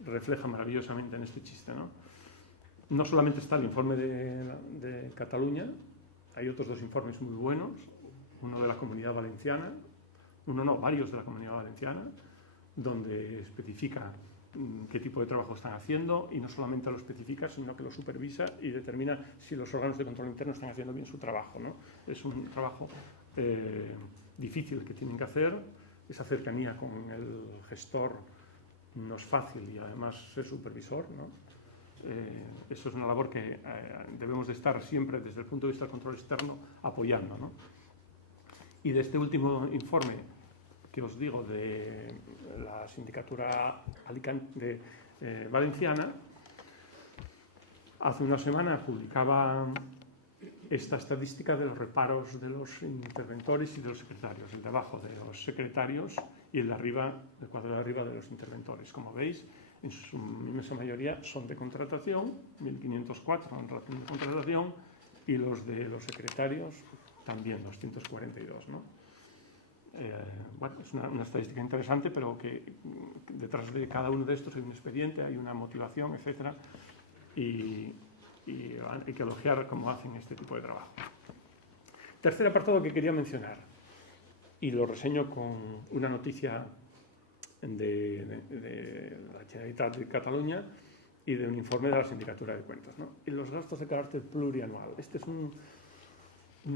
refleja maravillosamente en este chiste, ¿no? No solamente está el informe de Cataluña, hay otros 2 informes muy buenos, uno de la Comunidad Valenciana, varios de la Comunidad Valenciana, donde especifica qué tipo de trabajo están haciendo, y no solamente lo especifica, sino que lo supervisa y determina si los órganos de control interno están haciendo bien su trabajo, ¿no? Es un trabajo difícil que tienen que hacer. Esa cercanía con el gestor no es fácil, y además ser supervisor, ¿no? Eso es una labor que debemos de estar siempre, desde el punto de vista del control externo, apoyando, ¿no? Y de este último informe que os digo de la Sindicatura Valenciana, hace una semana publicaba esta estadística de los reparos de los interventores y de los secretarios, el de abajo de los secretarios y el de arriba, el cuadro de arriba de los interventores. Como veis, en su inmensa mayoría son de contratación, 1.504 en relación de contratación, y los de los secretarios también 242, ¿no? Es una estadística interesante, pero que detrás de cada uno de estos hay un expediente, hay una motivación, etcétera, y hay que elogiar cómo hacen este tipo de trabajo. Tercer apartado que quería mencionar, y lo reseño con una noticia de la Generalitat de Cataluña y de un informe de la Sindicatura de Cuentas, ¿no? Y los gastos de carácter plurianual. Este es un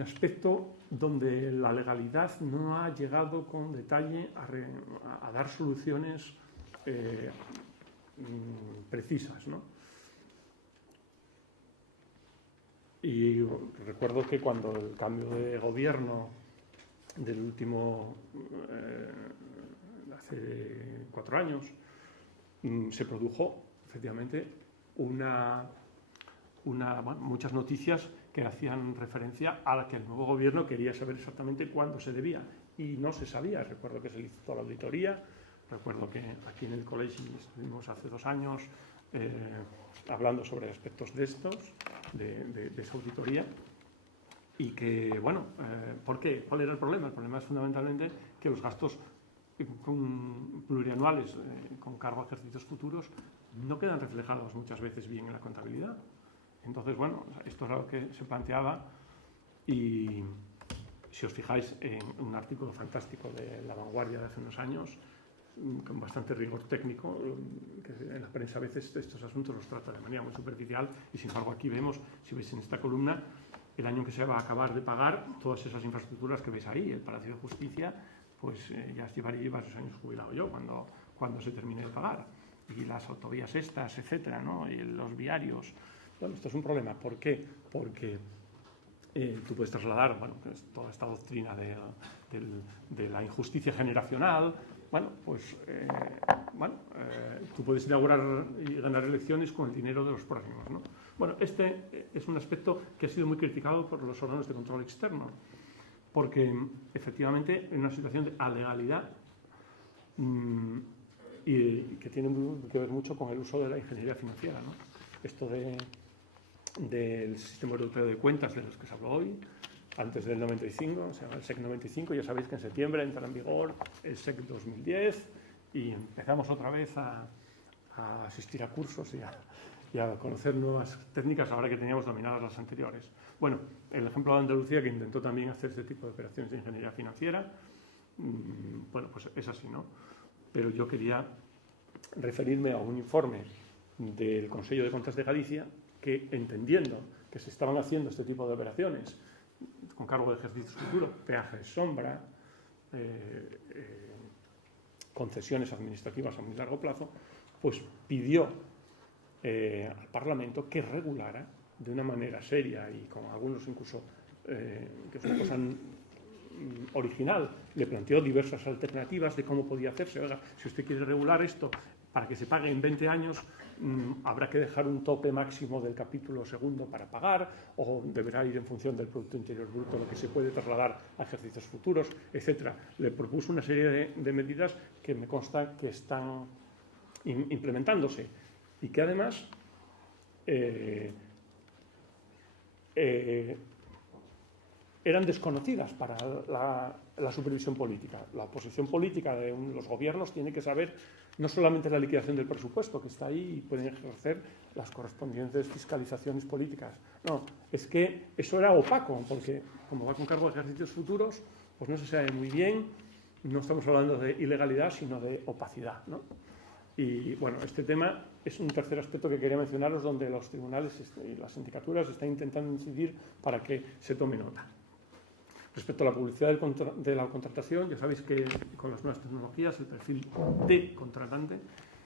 aspecto donde la legalidad no ha llegado con detalle a dar soluciones precisas, ¿no? Y recuerdo que cuando el cambio de gobierno del último, hace 4 años, se produjo efectivamente muchas noticias que hacían referencia a la que el nuevo gobierno quería saber exactamente cuándo se debía, y no se sabía. Recuerdo que se hizo toda la auditoría, recuerdo que aquí en el colegio estuvimos hace 2 años hablando sobre aspectos de estos, de esa auditoría, y que, bueno, ¿por qué? ¿Cuál era el problema? El problema es fundamentalmente que los gastos plurianuales con cargo a ejercicios futuros no quedan reflejados muchas veces bien en la contabilidad. Entonces, bueno, esto es algo que se planteaba y si os fijáis en un artículo fantástico de La Vanguardia de hace unos años, con bastante rigor técnico, que en la prensa a veces estos asuntos los trata de manera muy superficial y sin embargo aquí vemos, si veis en esta columna, el año en que se va a acabar de pagar todas esas infraestructuras que veis ahí. El Palacio de Justicia, pues ya llevaría varios años jubilado yo cuando se termine de pagar. Y las autovías estas, etcétera, ¿no? Y los viarios. Bueno, esto es un problema. ¿Por qué? Porque tú puedes trasladar, bueno, toda esta doctrina de la injusticia generacional. Bueno, pues tú puedes inaugurar y ganar elecciones con el dinero de los próximos, ¿no? Bueno, este es un aspecto que ha sido muy criticado por los órganos de control externo, porque efectivamente en una situación de alegalidad y que tiene que ver mucho con el uso de la ingeniería financiera, ¿no? Esto del sistema europeo de cuentas de los que se habló hoy, antes del 95, se llama el SEC 95, ya sabéis que en septiembre entra en vigor el SEC 2010 y empezamos otra vez a asistir a cursos y a conocer nuevas técnicas ahora que teníamos dominadas las anteriores. Bueno, el ejemplo de Andalucía, que intentó también hacer este tipo de operaciones de ingeniería financiera, bueno, pues es así, ¿no? Pero yo quería referirme a un informe del Consejo de Cuentas de Galicia que, entendiendo que se estaban haciendo este tipo de operaciones con cargo de ejercicios futuros, peajes sombra, concesiones administrativas a muy largo plazo, pues pidió al Parlamento que regulara de una manera seria y con algunos incluso que es una cosa original, le planteó diversas alternativas de cómo podía hacerse. Oiga, si usted quiere regular esto para que se pague en 20 años, habrá que dejar un tope máximo del capítulo segundo para pagar, o deberá ir en función del Producto Interior Bruto lo que se puede trasladar a ejercicios futuros, etcétera. Le propuso una serie de medidas que me consta que están implementándose y que además eran desconocidas para la supervisión política. La oposición política de los gobiernos tiene que saber no solamente la liquidación del presupuesto, que está ahí y pueden ejercer las correspondientes fiscalizaciones políticas. No, es que eso era opaco, porque como va con cargo de ejercicios futuros, pues no se sabe muy bien, no estamos hablando de ilegalidad, sino de opacidad, ¿no? Y bueno, este tema es un tercer aspecto que quería mencionaros, donde los tribunales y las sindicaturas están intentando incidir para que se tome nota. Respecto a la publicidad de la contratación, ya sabéis que con las nuevas tecnologías el perfil de contratante,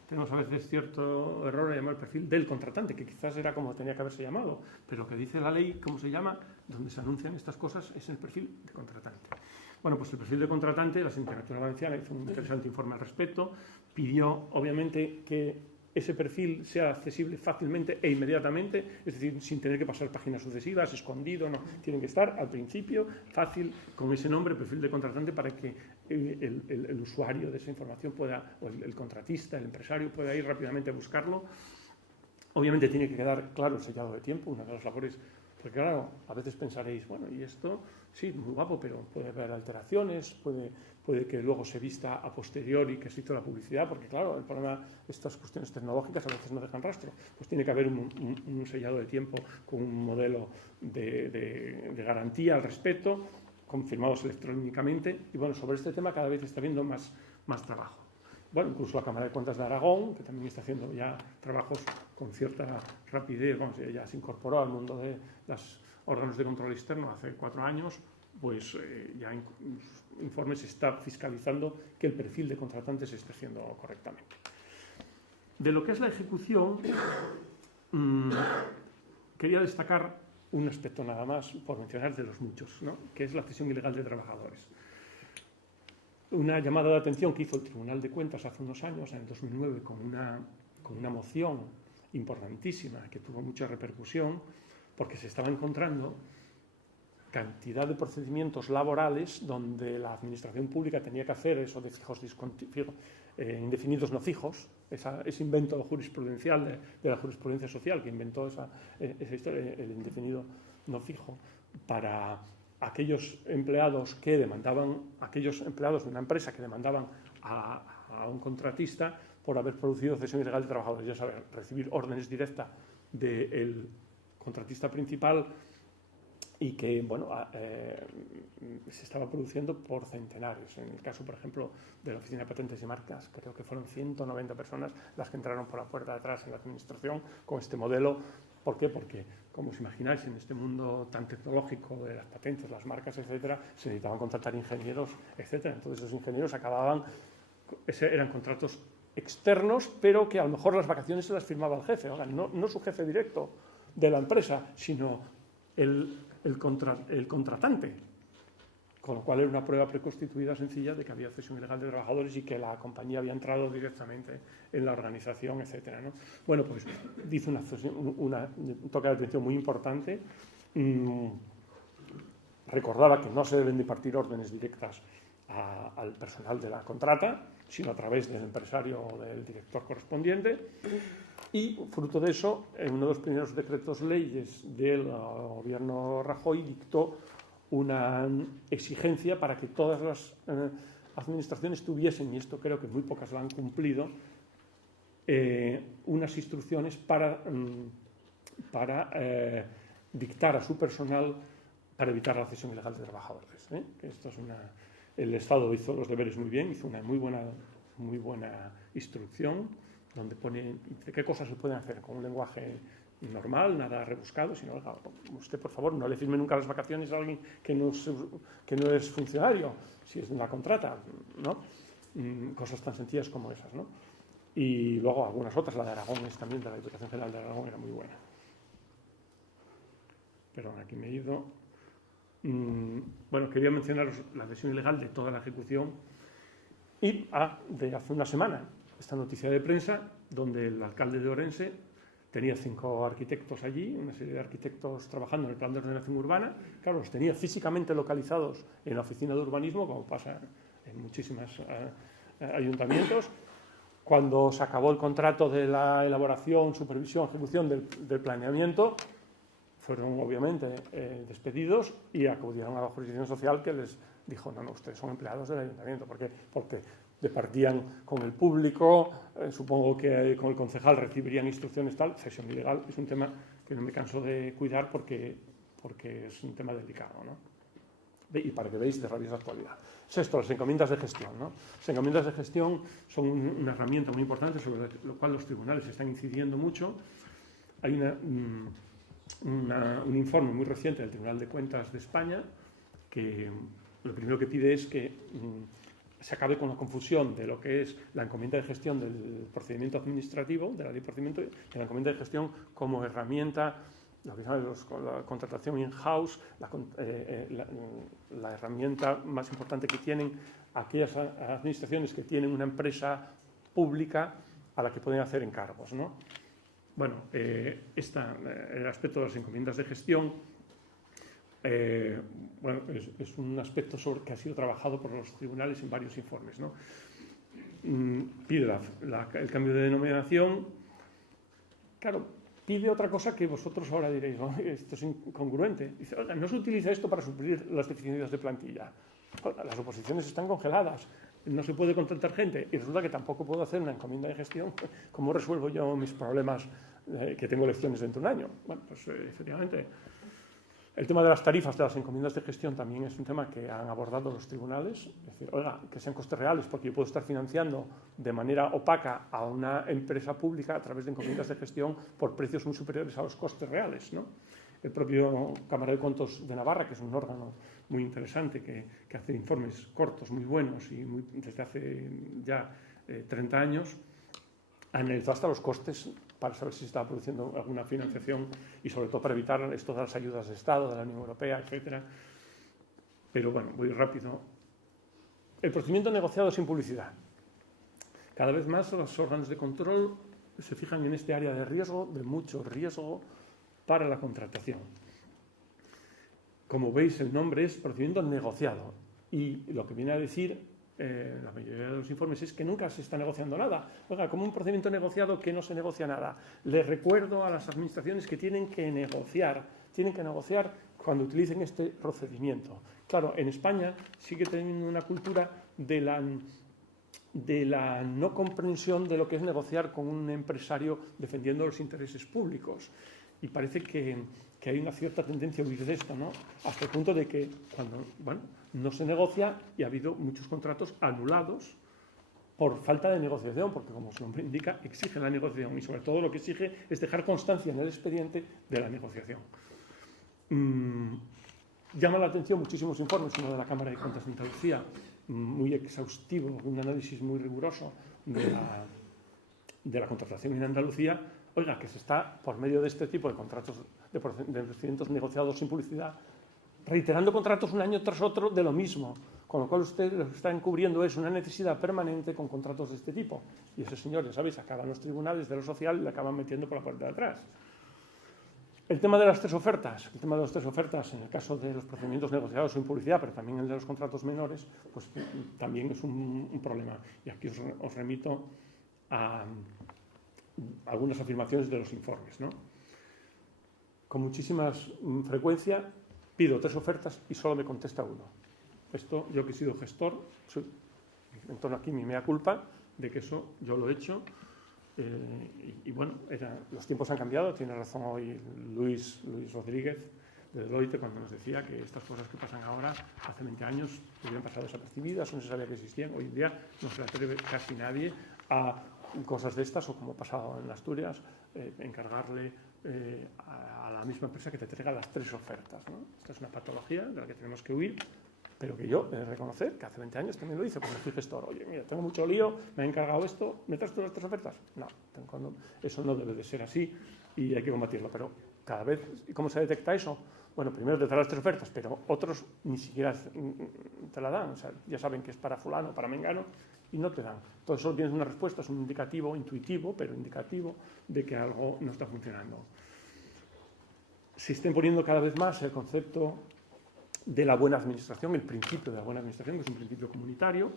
tenemos a veces cierto error en llamar el perfil del contratante, que quizás era como tenía que haberse llamado, pero lo que dice la ley, cómo se llama, donde se anuncian estas cosas, es el perfil de contratante. Bueno, pues el perfil de contratante, la Sindicatura Valenciana hizo un interesante informe al respecto, pidió obviamente que ese perfil sea accesible fácilmente e inmediatamente, es decir, sin tener que pasar páginas sucesivas, escondido, no, tienen que estar al principio, fácil, con ese nombre, perfil de contratante, para que el usuario de esa información pueda, o el contratista, el empresario, pueda ir rápidamente a buscarlo. Obviamente tiene que quedar claro el sellado de tiempo, una de las labores, porque claro, a veces pensaréis, bueno, y esto, sí, muy guapo, pero puede haber alteraciones, puede que luego se vista a posteriori que se hizo la publicidad, porque claro, el problema de estas cuestiones tecnológicas a veces no dejan rastro. Pues tiene que haber un sellado de tiempo con un modelo de garantía al respecto, confirmados electrónicamente, y bueno, sobre este tema cada vez está habiendo más trabajo. Bueno, incluso la Cámara de Cuentas de Aragón, que también está haciendo ya trabajos con cierta rapidez, ya se incorporó al mundo de los órganos de control externo hace 4 años, pues ya en informes se está fiscalizando que el perfil de contratante se esté haciendo correctamente. De lo que es la ejecución, quería destacar un aspecto nada más, por mencionar de los muchos, ¿no? Que es la cesión ilegal de trabajadores. Una llamada de atención que hizo el Tribunal de Cuentas hace unos años, en el 2009, con una moción importantísima que tuvo mucha repercusión, porque se estaba encontrando cantidad de procedimientos laborales donde la administración pública tenía que hacer eso de fijos indefinidos no fijos, ese invento jurisprudencial de la jurisprudencia social que inventó esa historia, el indefinido no fijo, para aquellos empleados que demandaban, aquellos empleados de una empresa que demandaban a un contratista por haber producido cesión ilegal de trabajadores. Ya saben, recibir órdenes directas del contratista principal y que, bueno, se estaba produciendo por centenares. En el caso, por ejemplo, de la Oficina de Patentes y Marcas, creo que fueron 190 personas las que entraron por la puerta de atrás en la administración con este modelo. ¿Por qué? Porque, como os imagináis, en este mundo tan tecnológico de las patentes, las marcas, etcétera, se necesitaban contratar ingenieros, etcétera. Entonces, los ingenieros acababan, eran contratos externos, pero que a lo mejor las vacaciones se las firmaba el jefe. Ahora, no su jefe directo de la empresa, sino el contratante. Con lo cual era una prueba preconstituida sencilla de que había cesión ilegal de trabajadores y que la compañía había entrado directamente en la organización, etcétera, ¿no? Bueno, pues dice un toque de atención muy importante. Recordaba que no se deben de impartir órdenes directas al personal de la contrata, sino a través del empresario o del director correspondiente. Y, fruto de eso, en uno de los primeros decretos leyes del gobierno Rajoy dictó una exigencia para que todas las administraciones tuviesen, y esto creo que muy pocas lo han cumplido, unas instrucciones para dictar a su personal para evitar la cesión ilegal de trabajadores. Que esto es el Estado hizo los deberes muy bien, hizo una muy buena instrucción donde pone de qué cosas se pueden hacer con un lenguaje normal, nada rebuscado, sino, oiga, usted, por favor, no le firme nunca las vacaciones a alguien que no es funcionario, si es una contrata, ¿no? Cosas tan sencillas como esas, ¿no? Y luego algunas otras, la de Aragón, también de la Diputación General de Aragón, era muy buena. Perdón, aquí me he ido. Bueno, quería mencionaros la cesión ilegal de toda la ejecución y de hace una semana, esta noticia de prensa, donde el alcalde de Orense tenía 5 arquitectos allí, una serie de arquitectos trabajando en el plan de ordenación urbana. Claro, los tenía físicamente localizados en la oficina de urbanismo, como pasa en muchísimos ayuntamientos. Cuando se acabó el contrato de la elaboración, supervisión, ejecución del planeamiento, fueron obviamente despedidos y acudieron a la jurisdicción social, que les dijo: no, ustedes son empleados del ayuntamiento. ¿Por qué? Porque departían con el público, supongo que con el concejal recibirían instrucciones tal. Cesión ilegal es un tema que no me canso de cuidar porque es un tema delicado, ¿no? Y para que veáis de rabiosa actualidad. Sexto, las encomiendas de gestión, ¿no? Las encomiendas de gestión son una herramienta muy importante sobre lo cual los tribunales están incidiendo mucho. Hay un informe muy reciente del Tribunal de Cuentas de España que lo primero que pide es que se acabe con la confusión de lo que es la encomienda de gestión del procedimiento administrativo, de la ley de procedimiento, de la encomienda de gestión como herramienta, lo que llaman la contratación in-house, la herramienta más importante que tienen aquellas administraciones que tienen una empresa pública a la que pueden hacer encargos, ¿no? Bueno, el aspecto de las encomiendas de gestión bueno, es un aspecto que ha sido trabajado por los tribunales en varios informes, ¿no? Pide el cambio de denominación. Claro, pide otra cosa que vosotros ahora diréis, ¿no? Esto es incongruente. Dice: oiga, no se utiliza esto para suplir las deficiencias de plantilla. Oiga, las oposiciones están congeladas, no se puede contratar gente y resulta que tampoco puedo hacer una encomienda de gestión. ¿Cómo resuelvo yo mis problemas que tengo elecciones dentro de un año? Bueno, pues efectivamente. El tema de las tarifas de las encomiendas de gestión también es un tema que han abordado los tribunales. Es decir, oiga, que sean costes reales, porque yo puedo estar financiando de manera opaca a una empresa pública a través de encomiendas de gestión por precios muy superiores a los costes reales, ¿no? El propio Cámara de Cuentos de Navarra, que es un órgano muy interesante, que hace informes cortos, muy buenos, y desde hace ya 30 años, analizó hasta los costes para saber si se estaba produciendo alguna financiación y sobre todo para evitar esto de las ayudas de Estado, de la Unión Europea, etcétera. Pero bueno, voy rápido. El procedimiento negociado sin publicidad. Cada vez más los órganos de control se fijan en este área de riesgo, de mucho riesgo para la contratación. Como veis, el nombre es procedimiento negociado y lo que viene a decir la mayoría de los informes es que nunca se está negociando nada. Oiga, como un procedimiento negociado que no se negocia nada. Les recuerdo a las administraciones que tienen que negociar, tienen que negociar cuando utilicen este procedimiento. Claro, en España sigue teniendo una cultura de la no comprensión de lo que es negociar con un empresario defendiendo los intereses públicos. Y parece que hay una cierta tendencia a huir de esto, ¿no? Hasta el punto de que cuando no se negocia, y ha habido muchos contratos anulados por falta de negociación, porque como su nombre indica, exige la negociación y sobre todo lo que exige es dejar constancia en el expediente de la negociación. Llama la atención muchísimos informes, uno de la Cámara de Cuentas de Andalucía, muy exhaustivo, un análisis muy riguroso de la contratación en Andalucía. Oiga, que se está, por medio de este tipo de contratos, de procedimientos negociados sin publicidad, reiterando contratos un año tras otro de lo mismo, con lo cual ustedes lo que están encubriendo es una necesidad permanente con contratos de este tipo. Y ese señor, ya sabéis, acaba en los tribunales de lo social y le acaban metiendo por la puerta de atrás. El tema de las tres ofertas. El tema de las tres ofertas, en el caso de los procedimientos negociados sin publicidad, pero también el de los contratos menores, pues también es un problema. Y aquí os remito a algunas afirmaciones de los informes, ¿no? Con muchísima frecuencia pido tres ofertas y solo me contesta uno. Esto, yo que he sido gestor, en torno aquí mi mea culpa de que eso yo lo he hecho. Y bueno, los tiempos han cambiado. Tiene razón hoy Luis Rodríguez de Deloitte cuando nos decía que estas cosas que pasan ahora, hace 20 años, hubieran pasado desapercibidas, no se sabía que existían. Hoy en día no se atreve casi nadie a cosas de estas, o como ha pasado en Asturias, encargarle a la misma empresa que te traiga las tres ofertas, ¿no? Esta es una patología de la que tenemos que huir, pero que yo he de reconocer que hace 20 años también lo hice, porque fui gestor. Oye, mira, tengo mucho lío, me han encargado esto, ¿me traes tú las tres ofertas? No, eso no debe de ser así y hay que combatirlo. Pero cada vez, ¿cómo se detecta eso? Bueno, primero te dan las tres ofertas, pero otros ni siquiera te la dan. O sea, ya saben que es para fulano, para mengano, y no te dan. Entonces solo tienes una respuesta, es un indicativo intuitivo, pero indicativo de que algo no está funcionando. Se está imponiendo cada vez más el concepto de la buena administración, el principio de la buena administración, que es un principio comunitario,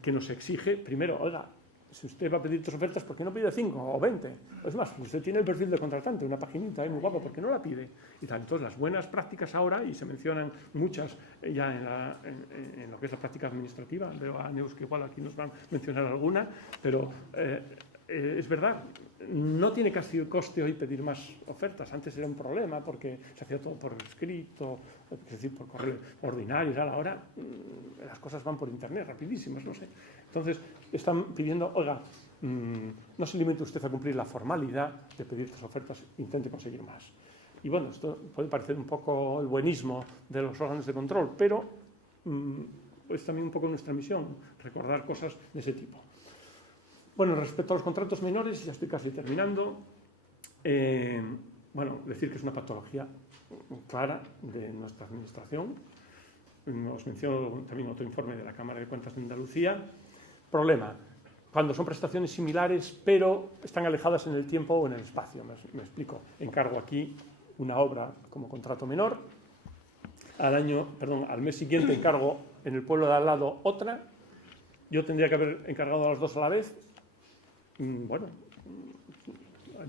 que nos exige, primero, oiga, si usted va a pedir tres ofertas, ¿por qué no pide 5 o 20? Es más, usted tiene el perfil de contratante, una paginita muy guapa, ¿por qué no la pide? Y tal. Entonces, las buenas prácticas ahora, y se mencionan muchas ya en lo que es la práctica administrativa, veo a Neus que igual aquí nos van a mencionar alguna, pero es verdad, no tiene casi coste hoy pedir más ofertas. Antes era un problema porque se hacía todo por escrito, es decir, por correo ordinario y tal. Ahora las cosas van por internet, rapidísimas, no sé. Entonces, están pidiendo, oiga, no se limite usted a cumplir la formalidad de pedir estas ofertas, intente conseguir más. Y bueno, esto puede parecer un poco el buenismo de los órganos de control, pero es también un poco nuestra misión, recordar cosas de ese tipo. Bueno, respecto a los contratos menores, ya estoy casi terminando. Bueno, decir que es una patología clara de nuestra administración. Os menciono también otro informe de la Cámara de Cuentas de Andalucía. Problema, cuando son prestaciones similares, pero están alejadas en el tiempo o en el espacio. Me explico. Encargo aquí una obra como contrato menor. Al mes siguiente encargo en el pueblo de al lado otra. Yo tendría que haber encargado a las dos a la vez. Bueno,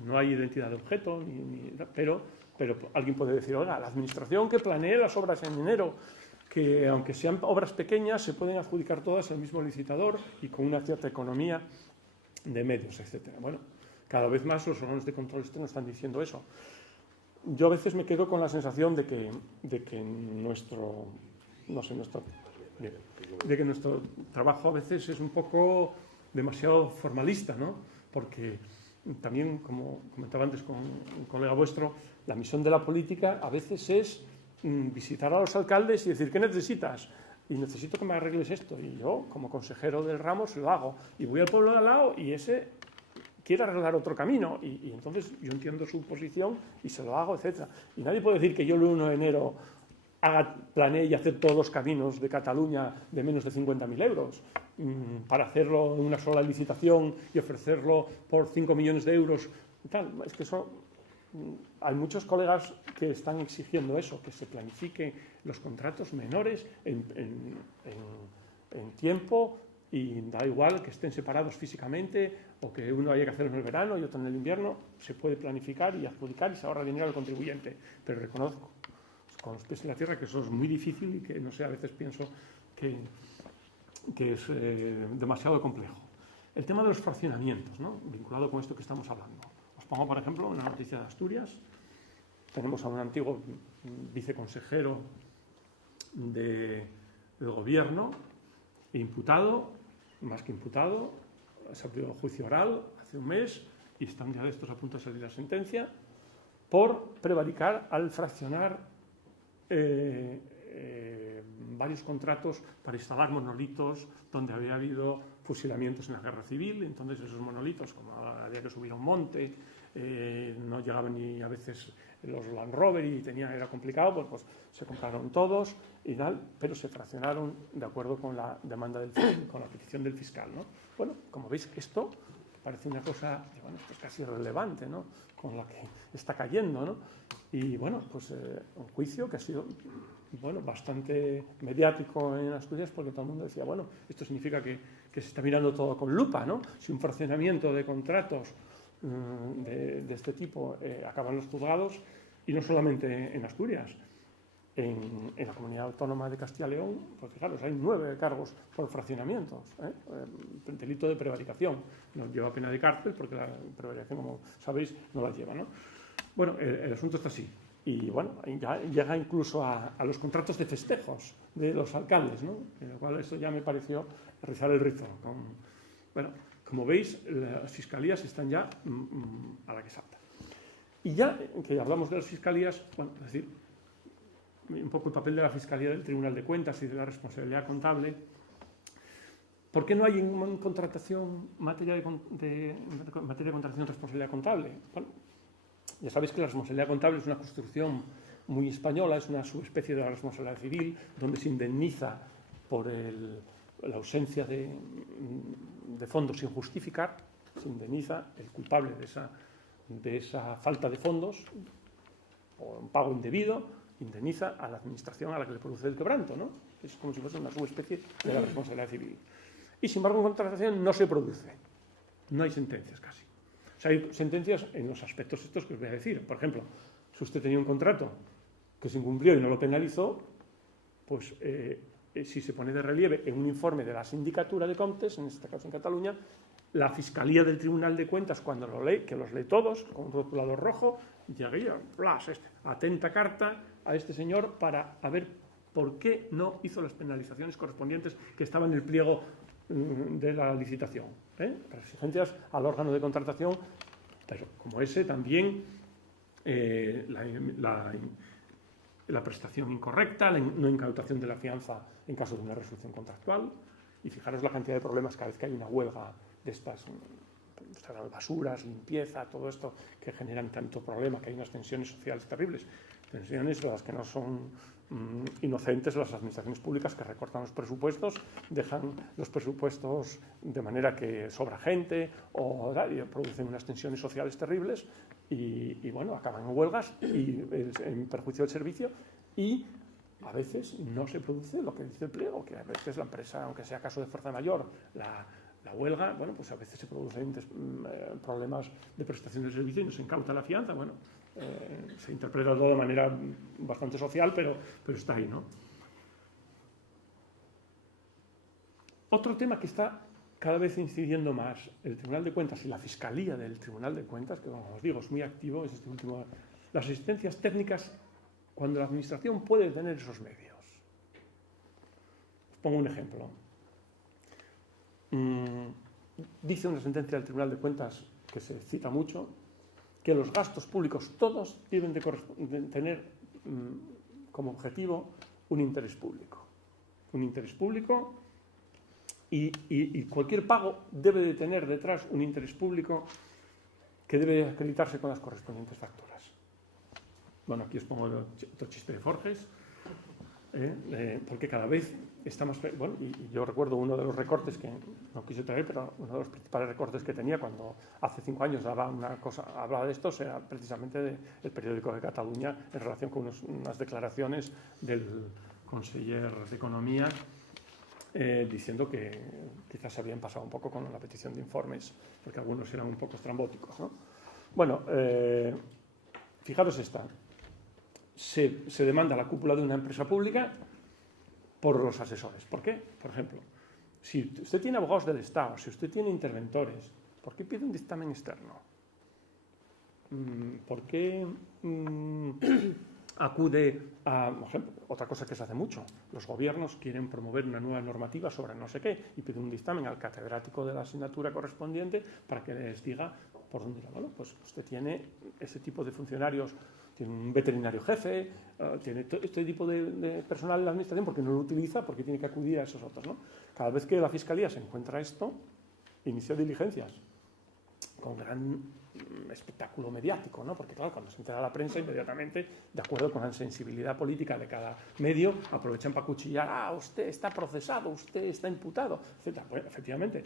no hay identidad de objeto, pero alguien puede decir, oiga, la administración que planee las obras en enero, que aunque sean obras pequeñas, se pueden adjudicar todas al mismo licitador y con una cierta economía de medios, etc. Bueno, cada vez más los órganos de control externo están diciendo eso. Yo a veces me quedo con la sensación de que nuestro trabajo a veces es un poco demasiado formalista, ¿no? Porque también, como comentaba antes con un colega vuestro, la misión de la política a veces es visitar a los alcaldes y decir, ¿qué necesitas? Y necesito que me arregles esto. Y yo, como consejero del ramo, se lo hago. Y voy al pueblo de al lado y ese quiere arreglar otro camino. Y entonces yo entiendo su posición y se lo hago, etc. Y nadie puede decir que yo el 1 de enero planee y hacer todos los caminos de Cataluña de menos de 50.000 euros. Para hacerlo en una sola licitación y ofrecerlo por 5 millones de euros. Y tal. Es que eso, hay muchos colegas que están exigiendo eso, que se planifiquen los contratos menores en tiempo y da igual que estén separados físicamente o que uno haya que hacerlo en el verano y otro en el invierno, se puede planificar y adjudicar y se ahorra dinero al contribuyente. Pero reconozco, con los pies en la tierra, que eso es muy difícil y que, no sé, a veces pienso que es demasiado complejo. El tema de los fraccionamientos, ¿no? Vinculado con esto que estamos hablando. Os pongo, por ejemplo, una noticia de Asturias. Tenemos a un antiguo viceconsejero del gobierno, imputado, más que imputado, se abrió juicio oral hace un mes y están ya de estos a punto de salir la sentencia por prevaricar al fraccionar varios contratos para instalar monolitos donde había habido fusilamientos en la guerra civil. Entonces esos monolitos, como había que subir a un monte, no llegaban ni a veces los Land Rover y era complicado, pues se compraron todos y tal, pero se fraccionaron de acuerdo con la demanda con la petición del fiscal, ¿no? Bueno, como veis, esto parece una cosa, bueno, esto es casi irrelevante, ¿no? Con la que está cayendo, ¿no? Y bueno, pues un juicio que ha sido, bueno, bastante mediático en Asturias, porque todo el mundo decía, bueno, esto significa que se está mirando todo con lupa, ¿no? Si un fraccionamiento de contratos de este tipo acaban los juzgados, y no solamente en Asturias, en la comunidad autónoma de Castilla y León, pues fijaros, hay 9 cargos por fraccionamientos, delito de prevaricación. No lleva pena de cárcel porque la prevaricación, como sabéis, no la lleva, ¿no? Bueno, el asunto está así. Y bueno, ya llega incluso a los contratos de festejos de los alcaldes, ¿no? En lo cual eso ya me pareció rizar el rizo. Bueno, como veis, las fiscalías están ya a la que salta. Y ya que hablamos de las fiscalías, bueno, es decir, un poco el papel de la Fiscalía del Tribunal de Cuentas y de la responsabilidad contable. ¿Por qué no hay en contratación materia de contratación responsabilidad contable? Bueno, ya sabéis que la responsabilidad contable es una construcción muy española, es una subespecie de la responsabilidad civil, donde se indemniza por la ausencia de fondos sin justificar, se indemniza el culpable de esa falta de fondos por un pago indebido, indemniza a la administración a la que le produce el quebranto, ¿no? Es como si fuese una subespecie de la responsabilidad civil. Y sin embargo, en contratación no se produce. No hay sentencias casi. O sea, hay sentencias en los aspectos estos que os voy a decir. Por ejemplo, si usted tenía un contrato que se incumplió y no lo penalizó, pues si se pone de relieve en un informe de la Sindicatura de Comptes, en este caso en Cataluña, la Fiscalía del Tribunal de Cuentas, cuando lo lee, que los lee todos, con un rotulador rojo, llegaría, atenta carta a este señor para ver por qué no hizo las penalizaciones correspondientes que estaban en el pliego de la licitación. Las exigencias al órgano de contratación, pero como ese también la prestación incorrecta, la no incautación de la fianza en caso de una resolución contractual. Y fijaros la cantidad de problemas cada vez que hay una huelga de estas basuras, limpieza, todo esto que generan tanto problema, que hay unas tensiones sociales terribles, tensiones las que no son inocentes las administraciones públicas, que recortan los presupuestos, dejan los presupuestos de manera que sobra gente o producen unas tensiones sociales terribles y bueno, acaban en huelgas y en perjuicio del servicio, y a veces no se produce lo que dice el pliego, que a veces la empresa, aunque sea caso de fuerza mayor, la huelga, bueno, pues a veces se producen problemas de prestación del servicio y no se incauta la fianza. Bueno, se interpreta todo de manera bastante social, pero está ahí, ¿no? Otro tema que está cada vez incidiendo más el Tribunal de Cuentas y la Fiscalía del Tribunal de Cuentas, que como os digo es muy activo, es este último, las asistencias técnicas cuando la Administración puede tener esos medios. Os pongo un ejemplo. Dice una sentencia del Tribunal de Cuentas que se cita mucho, que los gastos públicos todos deben de tener como objetivo un interés público. Un interés público y cualquier pago debe de tener detrás un interés público que debe acreditarse con las correspondientes facturas. Bueno, aquí os pongo otro chiste de Forges, porque cada vez está más... Bueno, y yo recuerdo uno de los recortes que no quise traer, pero uno de los principales recortes que tenía cuando hace 5 años hablaba de estos, era precisamente del periódico de Cataluña en relación con unas declaraciones del conseller de Economía diciendo que quizás se habían pasado un poco con la petición de informes, porque algunos eran un poco estrambóticos, ¿no? Bueno, fijaros esta. Se demanda la cúpula de una empresa pública por los asesores. ¿Por qué? Por ejemplo, si usted tiene abogados del Estado, si usted tiene interventores, ¿por qué pide un dictamen externo? ¿Por qué acude a, por ejemplo, otra cosa que se hace mucho? Los gobiernos quieren promover una nueva normativa sobre no sé qué y piden un dictamen al catedrático de la asignatura correspondiente para que les diga por dónde ir. Bueno, pues usted tiene ese tipo de funcionarios, tiene un veterinario jefe, tiene este tipo de personal en la administración porque no lo utiliza, porque tiene que acudir a esos otros, ¿no? Cada vez que la Fiscalía se encuentra esto, inicia diligencias con gran espectáculo mediático, ¿no? Porque claro, cuando se entera la prensa, inmediatamente, de acuerdo con la sensibilidad política de cada medio, aprovechan para cuchillar, usted está procesado, usted está imputado, etc. Bueno, efectivamente,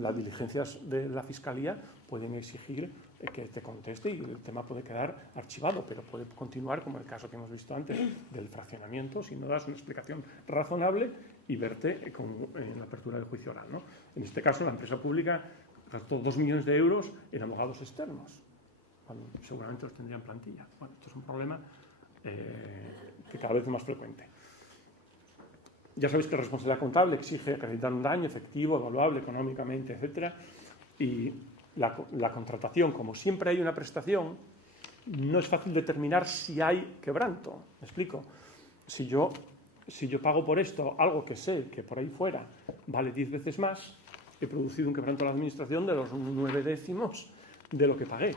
las diligencias de la Fiscalía pueden exigir que te conteste y el tema puede quedar archivado, pero puede continuar, como el caso que hemos visto antes del fraccionamiento, si no das una explicación razonable y verte en la apertura del juicio oral, ¿no? En este caso, la empresa pública gastó 2 millones de euros en abogados externos, cuando seguramente los tendrían en plantilla. Bueno, esto es un problema que cada vez es más frecuente. Ya sabéis que la responsabilidad contable exige acreditar un daño efectivo, evaluable económicamente, etc. Y la contratación, como siempre hay una prestación, no es fácil determinar si hay quebranto. ¿Me explico? Si yo pago por esto algo que sé que por ahí fuera vale 10 veces más, he producido un quebranto a la administración de los 9 décimos de lo que pagué.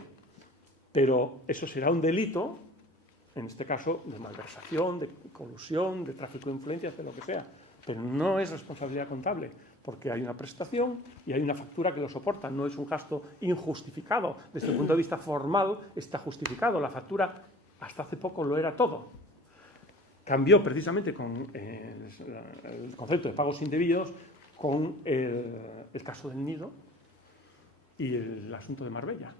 Pero eso será un delito, en este caso, de malversación, de colusión, de tráfico de influencias, de lo que sea. Pero no es responsabilidad contable, porque hay una prestación y hay una factura que lo soporta. No es un gasto injustificado. Desde el punto de vista formal está justificado. La factura hasta hace poco lo era todo. Cambió precisamente con el concepto de pagos indebidos con el caso del Nido y el asunto de Marbella.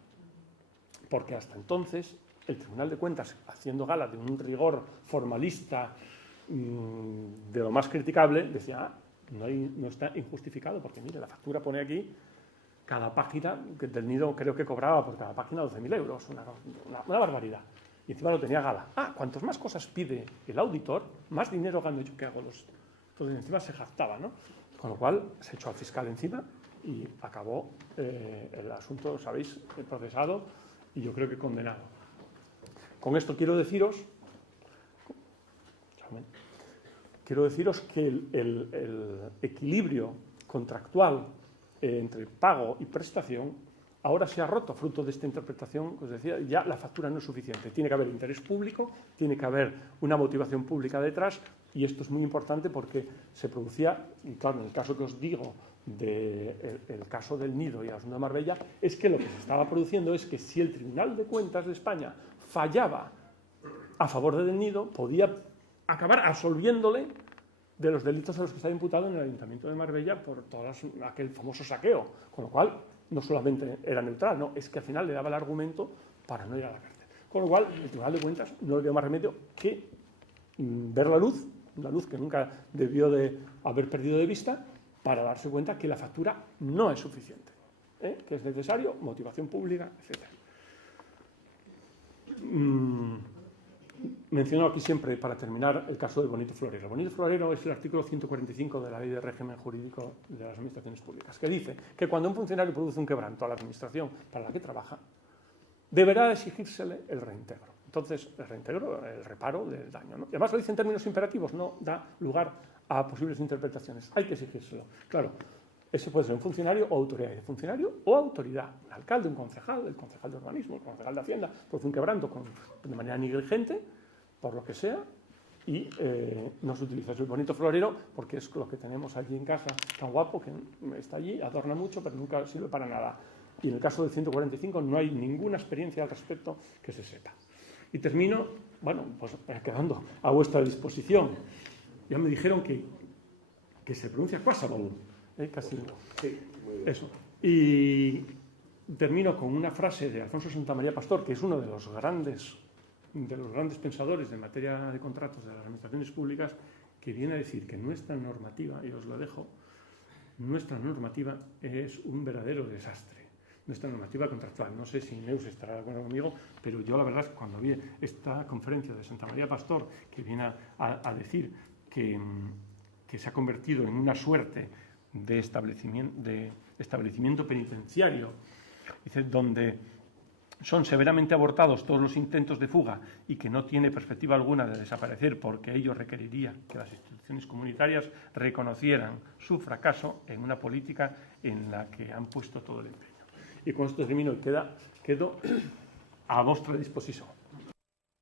Porque hasta entonces el Tribunal de Cuentas, haciendo gala de un rigor formalista de lo más criticable, decía, no está injustificado, porque mire, la factura pone aquí, cada página del Nido creo que cobraba por cada página 12.000 euros, una barbaridad. Y encima lo tenía gala. Cuantos más cosas pide el auditor, más dinero gano yo que hago los... Entonces encima se jactaba, ¿no? Con lo cual se echó al fiscal encima y acabó el asunto, sabéis, procesado y yo creo que condenado. Con esto quiero deciros que el equilibrio contractual entre pago y prestación ahora se ha roto, fruto de esta interpretación que os decía, ya la factura no es suficiente. Tiene que haber interés público, tiene que haber una motivación pública detrás, y esto es muy importante porque se producía, y claro, en el caso que os digo, del caso del Nido y el asunto de Marbella, es que lo que se estaba produciendo es que si el Tribunal de Cuentas de España fallaba a favor del Nido, podía acabar absolviéndole de los delitos a los que estaba imputado en el Ayuntamiento de Marbella por todo aquel famoso saqueo, con lo cual no solamente era neutral, no, es que al final le daba el argumento para no ir a la cárcel. Con lo cual, el Tribunal de Cuentas no le dio más remedio que ver la luz que nunca debió de haber perdido de vista, para darse cuenta que la factura no es suficiente, que es necesario motivación pública, etc. Menciono aquí siempre, para terminar, el caso del bonito florero. El bonito florero es el artículo 145 de la Ley de Régimen Jurídico de las Administraciones Públicas, que dice que cuando un funcionario produce un quebranto a la administración para la que trabaja, deberá exigírsele el reintegro. Entonces, el reintegro, el reparo del daño, ¿no? Y además lo dice en términos imperativos, no da lugar a posibles interpretaciones. Hay que exigírselo. Claro, ese puede ser un funcionario o autoridad de funcionario o autoridad. Un alcalde, un concejal, el concejal de urbanismo, el concejal de Hacienda, produce un quebranto de manera negligente, por lo que sea, y no se utiliza. Es el bonito florero porque es lo que tenemos allí en casa, tan guapo, que está allí, adorna mucho, pero nunca sirve para nada. Y en el caso del 145 no hay ninguna experiencia al respecto que se sepa. Y termino, bueno, pues quedando a vuestra disposición. Ya me dijeron que se pronuncia Quasabon, casi Sí, muy bien. eso. Y termino con una frase de Alfonso Santamaría Pastor, que es uno de los grandes pensadores en materia de contratos de las administraciones públicas, que viene a decir que nuestra normativa, y os lo dejo, nuestra normativa es un verdadero desastre. Nuestra normativa contractual. No sé si Neus estará de acuerdo conmigo, pero yo la verdad es que cuando vi esta conferencia de Santa María Pastor, que viene a decir que se ha convertido en una suerte de establecimiento penitenciario, dice, donde son severamente abortados todos los intentos de fuga y que no tiene perspectiva alguna de desaparecer porque ello requeriría que las instituciones comunitarias reconocieran su fracaso en una política en la que han puesto todo el empeño. Y con esto termino y quedo a vuestra disposición.